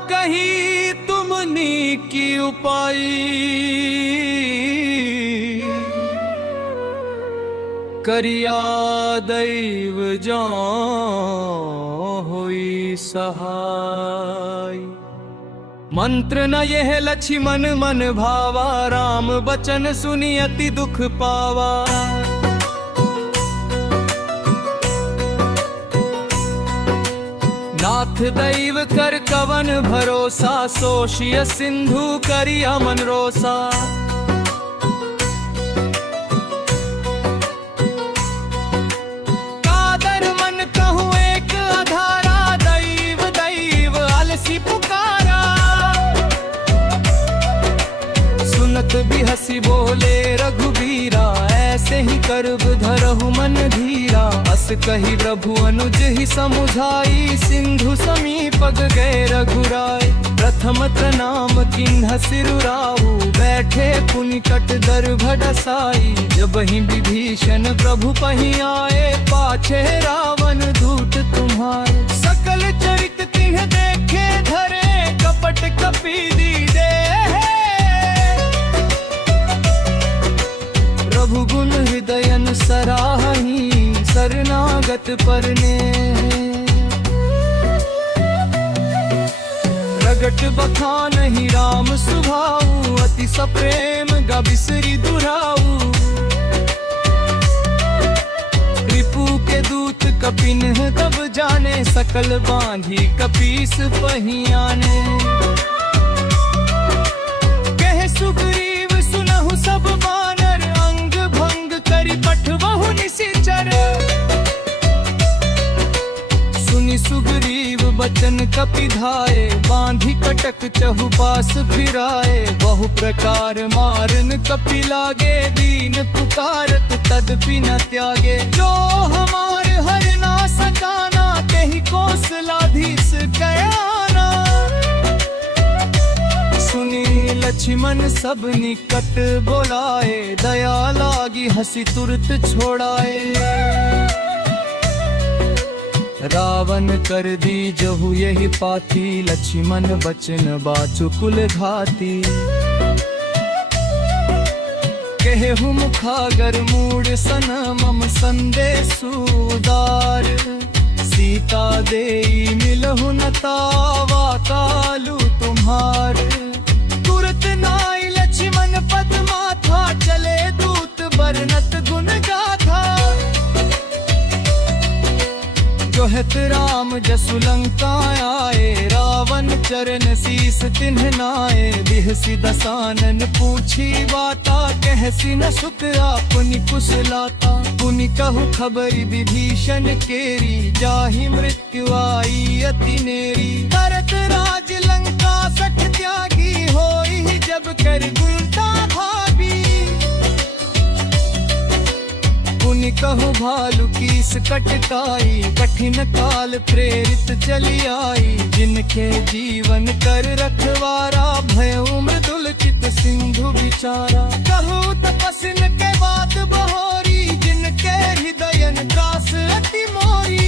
कही तुमनी की उपाय, करिया दैव जान होई सहाय। मंत्र न यह लक्ष्मण मन भावा, राम बचन सुनि अति दुख पावा। नाथ दैव कर कवन भरोसा, सोषिय सिंधु करिया मन रोसा। कादर मन कहूँ एक अधारा, दैव दैव अलसी पुकारा। सुनत भी हंसी बोले रघुबीरा, ऐसे ही करब धरहु मन धीरा। अस कही प्रभु अनुज ही समुझाई, सिंधु समीप गए रघुराय। प्रथम प्रणाम किन्ह सिरुराऊ, बैठे पुनिकट दर्भ डसाई। जब ही विभीषण प्रभु पही आए, पाछे रावण दूत तुम्हारे। सकल चरित तिन्ह देखे धरे, कपट कपि दीदे। प्रभु गुण हृदयन सराही, शरणागत परने। प्रगट बखान ही राम सुभाऊ, अति सप्रेम गा बिसरी दुराऊ। रिपु के दूत कपिन तब जाने, सकल बांधी कपीस पहियाने। कहे सुग्रीव सुनहु सब बानर, अंग भंग करि पठबहु निशिचर। सुनि सुग्रीव बचन कपि धाये, बांधी कटक चहुपास फिराए। बहु प्रकार मारन कपि लागे, दीन पुकारत तदपि न त्यागे। जो हमार हर ना सकाना, तेहि कौशलाधीश कयाना। सुनी लक्ष्मण सब निकट बोलाए, दया लागी हंसी तुरत छोड़ाए। रावण कर दी जहु यही पाती, लक्ष्मण बचन बाचु कुल घाती। केहु मुखागर मूड सन मम संदेशु उदार, सीता देई मिलहु न तावा कालू तुम्हार। तुरत नाई लक्ष्मण पद माथा, चले दूत बरनत गुण गाथा। जोहत राम जसु लंका आए, रावण चरण शीस तिन्ह नाए। बिहसी दसानन पूछी बाता, कहसी न सुख आपनी कुशलाता। पुनि कहु खबरि विभीषण केरी, जाहि मृत्यु आई अति नेरी। करत राज लंका सठ त्यागी, होई जब कर गुलता भाभी। पुनि कहु भालु कीस कटकाई, कठिन काल प्रेरित चली आई। जिनके जीवन कर रखवारा, भयउ मृदुल चित सिंधु विचारा। कहु तपस्विन के बात बहोरी, जिनके हृदयन त्रास अति मोरी।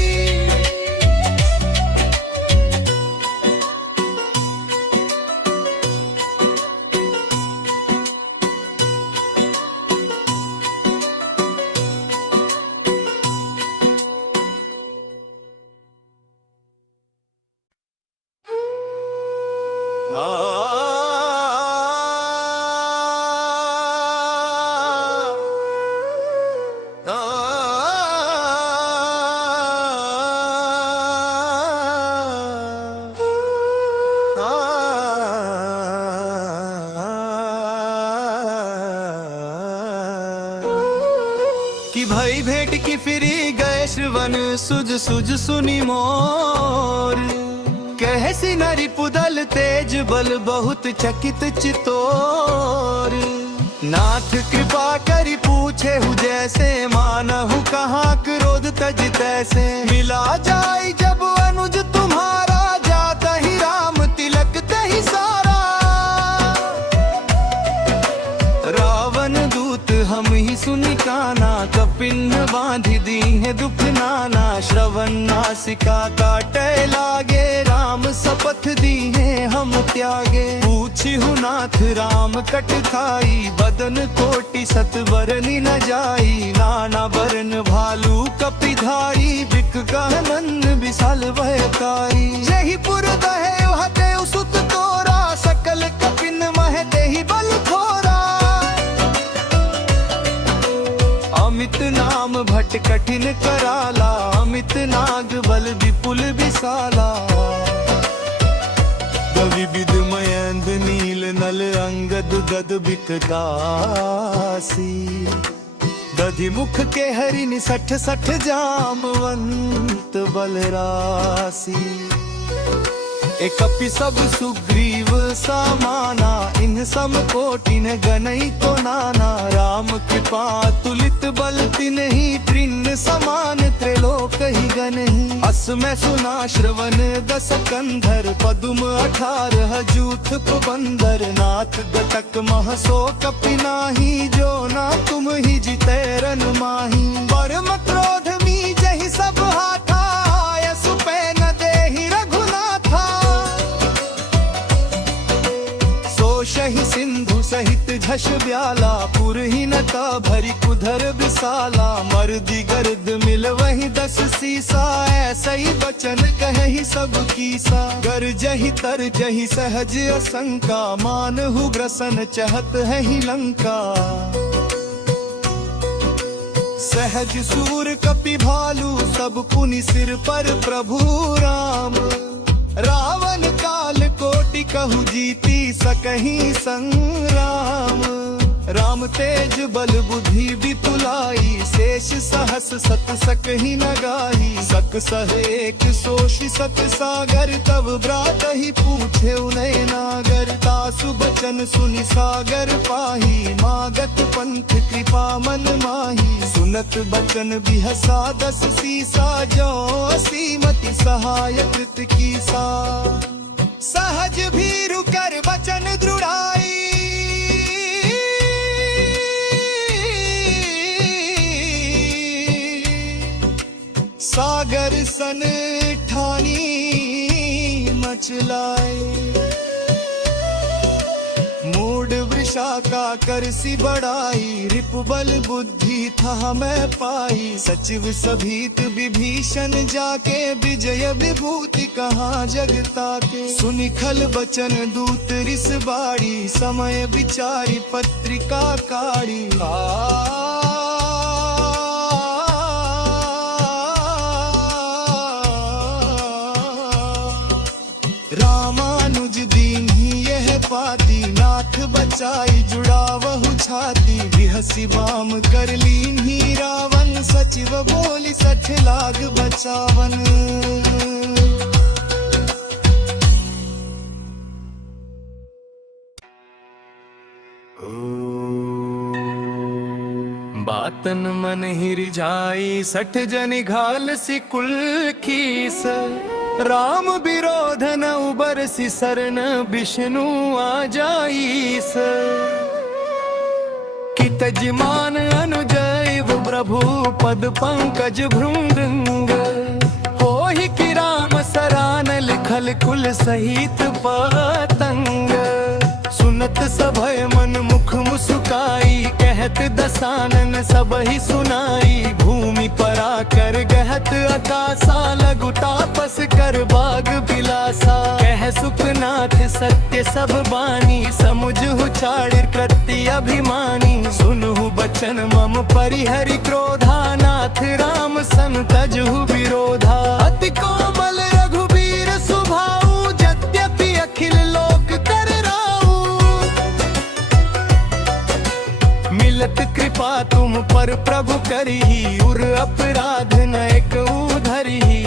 कि भई भेंट की फिरी गए श्रवण, सुज सुज सुनी मोर। कहसी नरी पुदल तेज बल, बहुत चकित चितोर। नाथ कृपा करी पूछे हु जैसे, मानहु कहाँ क्रोध तज तैसे। मिला जाई जब अनुज तुम्हारा, जाता ही राम तिलक तही सारा। रावण दूत हम ही सुनि काना, कपिन बांधि दी है दुख नाना। श्रवण नासिका काटे लागे, राम शपथ दी है हम त्यागे। पूछी हु नाथ राम कट खाई, बदन कोटि सत बरनी न जाई। नाना बरन भालू कपिधारी, बिक गह मन विशाल भयकारी। यही पुर दहे हते सुत तोरा, सकल कपिन मह देहि बल थोरा। अमित नाम भट कठिन कराला, अमित नाग बल विपुल विशाला। विविध मयंद नील नल अंगद गद बिकदासी। दधि मुख के हरिन सठ सठ जामवंत बलरासी। एक कपि सब सुग्रीव समाना, इन सम कोटिन गनई को नाना। राम कृपा तुलित बल तिन्हि, तृण समान त्रिलोक ही गनहि। अस में सुना श्रवण दस कंधर, पदुम 18 जूथ कुबंदर। नाथ गतक महसो कपि नाही, जो ना तुम ही जितेरन माही। परम क्रोध मी जहि सब हाथा, यशु पे न देहि रघुनाथा। सोषहि सिंधु सहित झष ब्याला, पुरहीनता भरी कुधर विशाला। मर्दी गर्द मिल वही 10 सीसा, ऐसा ही बचन कहि सब कीसा। गरजहि तरजहि सहज असंका, मानहु ग्रसन चहत है ही लंका। सहज सूर कपि भालू, सब पुनि सिर पर प्रभु राम। रावण काल कोटि कहु जीती, सकहि संग्राम। राम तेज बल बुद्धि विपुलाई, शेष सहस सत सकहि न गाई। सक सहेक सोषि सत सागर, तब ब्रात ही पूछे उनय नागर। तासु बचन सुनि सागर पाही, मागत पंथ कृपा मन माही। सुनत बचन बिहसा 10 सीसा, जो सीमति सहाय कृत कीसा। सहज भीरु कर बचन दृढ़ाई, सागर सन ठानी मचलाए, मूड वृषा करसी बढ़ाई, रिपुबल बुद्धि था मैं पाई, सचिव सभीत विभीषण जाके, विजय विभूति कहाँ जगता के, सुनि खल बचन दूत रिस बाड़ी, समय विचारी पत्रिका काढ़ी, रामानुज दीन्ही यह पाती, नाथ बचाई जुड़ा वहु छाती, बिहसी बाम कर लीन्ही रावण, सचिव बोली 60 लाख बचावन। बातन मन ही रिझाई 60 जन घाल सी कुल खीस, राम विरोध न उबर सी शरण, विष्णु आ जाईस, कित जिमान अनुजैव प्रभु पद पंकज भृंग, हो ही कि राम सरान लिखल कुल सहित पतंग, सुनत सभय मन मुख मुस्काई, कहत दसानन सब ही सुनाई, भूमि परा कर गहत आकाशा, लघु तापस कर बाग बिलासा, कह सुखनाथ सत्य सब बानी, समुझहु चारिर कृत्य अभिमानी, सुनहु बचन मम परिहरि क्रोधा, नाथ राम सन तजहु विरोधा, अति कोमल रघुबीर सुभाऊ, यद्यपि अखिल लोक कर मिलत कृपा तुम पर प्रभु करिही, उर अपराध न एक उधरिही,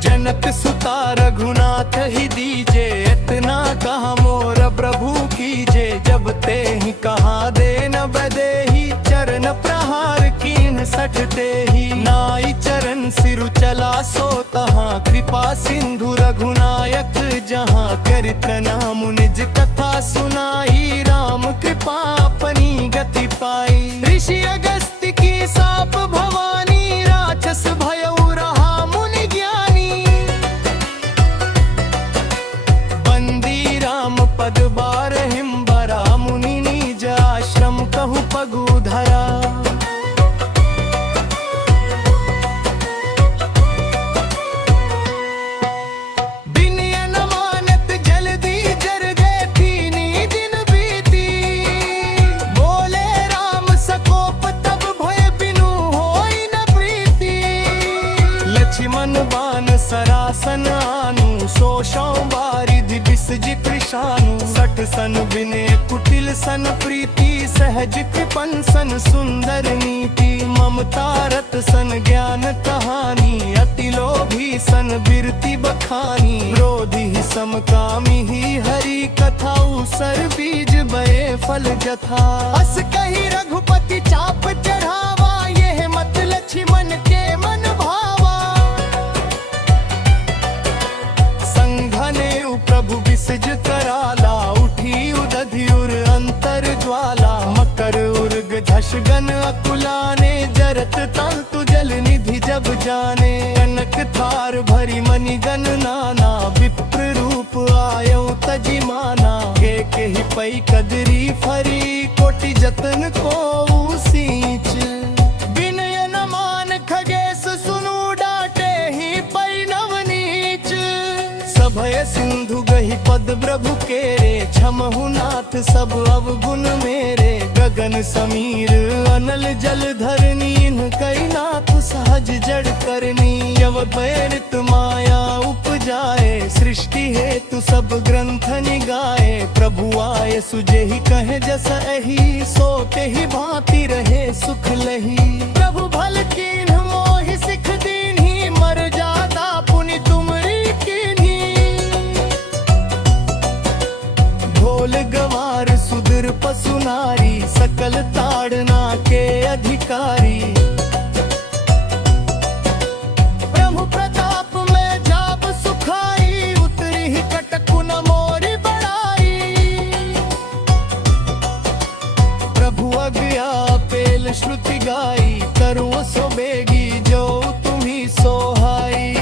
जनक सुता रघुनाथ ही दीजे, इतना कहा मोर प्रभु कीजे, जब ते ही कहा दे न बदेही, चरण प्रहार कीन 60 तेही, नाई चरण सिरु चला सो तहाँ, कृपा सिंधु रघुनायक जहाँ, करित नाम निज कथा सुनाई, राम कृपा अपनी गति पाई, ऋषि अगस्त्य की साप भवानी, राक्षस भयउ रहा मुनि ज्ञानी, बंदी राम पद बार हिम्बरा, मुनि निज आश्रम कहु पगु धरा, सरासन आनु, शोषौ बारिधि विसजि कृशानु, 60 सन विनय कुटिल सन प्रीति, सहज कृपन सन सुंदर नीति, ममता रत सन ज्ञान कहानी, अति लोभी सन बिरति बखानी, क्रोधी समकामी ही हरि कथा, सर बीज बये फल जथा, अस कही रघुपति चाप चढ़ावा, यह मत लक्ष्मण के मन भावा, प्रभु विसज कराला, उठी उदधियुर अंतर ज्वाला, मकर उर्ग झषगन अकुलाने, जरत तंतु जल निधि जब जाने, कनक थार भरी मणिगन नाना, विप्र रूप आयो तजिमाना, के ही पई कदरी फरी, कोटि जतन को सींच, विनय न मान खगेश सुनु डाटे ही पई नवनीच, सभय सिंधु गहि पद प्रभु केरे, क्षमहु नाथ सब अवगुण मेरे, गगन समीर अनल जल धरनीन, कई नाथ सहज जड़ करनी, यव प्रेरित माया उपजाए, सृष्टि हेतु सब ग्रंथ निगाए, प्रभु आए सुजेहि कहे जस एहि, सोते ही भांति रहे सुख लही, प्रभु भल कीन मोहि सिख दीन्ही, मर जाता पुनि तुमरी कीन्ही, ढोल गवार सुदूर पशु नारी, सकल ताड़ना के अधिकारी, ब्रह्म प्रताप में जाप सुखाई, उतरी ही कटकु न मोरी बड़ाई, लघु अज्ञा पेल श्रुति गाई करू सो बेगी जो तुम्ही सोहाई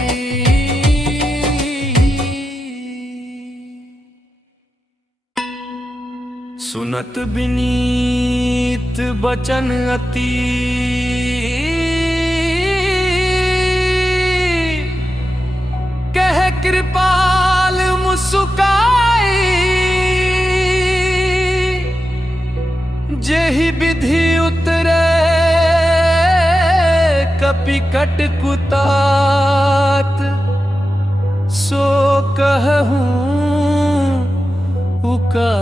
सुनत बिनीत बचन अति कह कृपाल मुस्काई जेहि विधि उतरे कपि कट कुतात सो कहूँ उकाई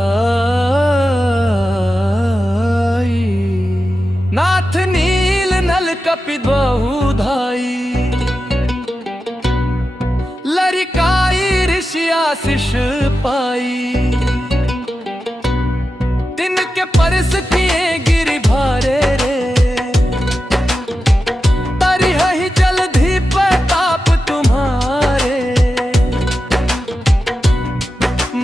नाथ नील नल कपि बहु धाई लरिकाई ऋषि आशीष पाई तिनके परस किए गिरि भारे रे तरि हहि जलधि प्रताप तुम्हारे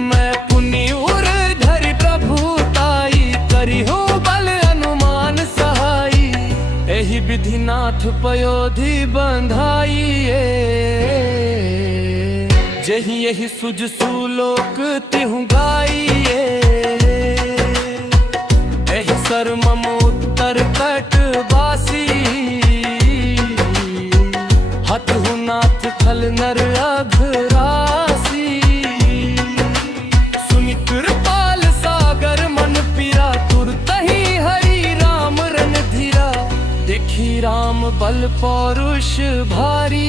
मैं पुनि उर धरि प्रभुताई करी हूँ बल अनुमान सहाई एहि विधि नाथ पयोधि बंधाई जही यही सुज सुलोक तिहु गाइए एहि सर मम उत्तर कट बासी हतहु नाथ खल नर अघरासी सुनि कृपाल सागर मन पीरा तुरतहि हरि राम रन धीरा देखी राम बल पौरुष भारी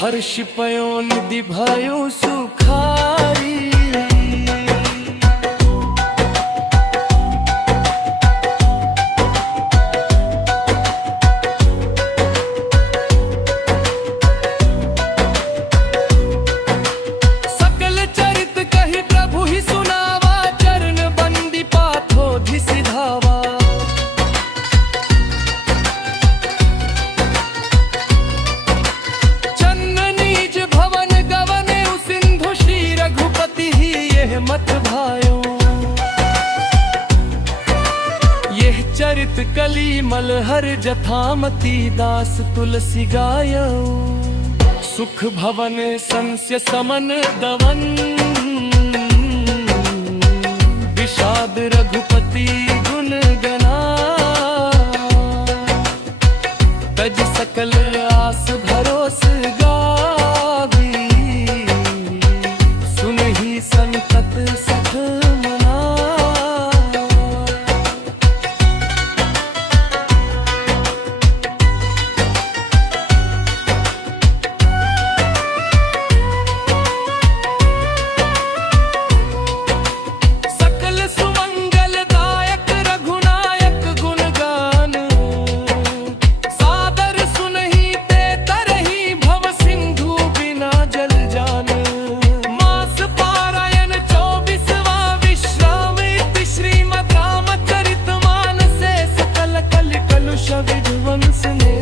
हर्ष पयो निधि भयो सुखारी सकल चरित कहि प्रभु ही सुनावा चरण बंदी पाथो धि सिधावा मत भायो यह चरित कली मलहर जथामती दास तुलसी गायो सुख भवन संस्य समन दवन विषाद रघुपति गुण गना तज सकल आस भरोस गावी सुनहि संतत सठ मना सकल सुमंगल दायक रघुनायक गुणगान सादर सुनहि ते तरहि भव सिंधु बिना जल जान मास पारायण 24वां विश्राम इति श्रीमद् रामचरित मानसे सकल कल कलुष विध्वंस ने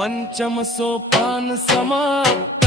पंचम सोपान समाप्त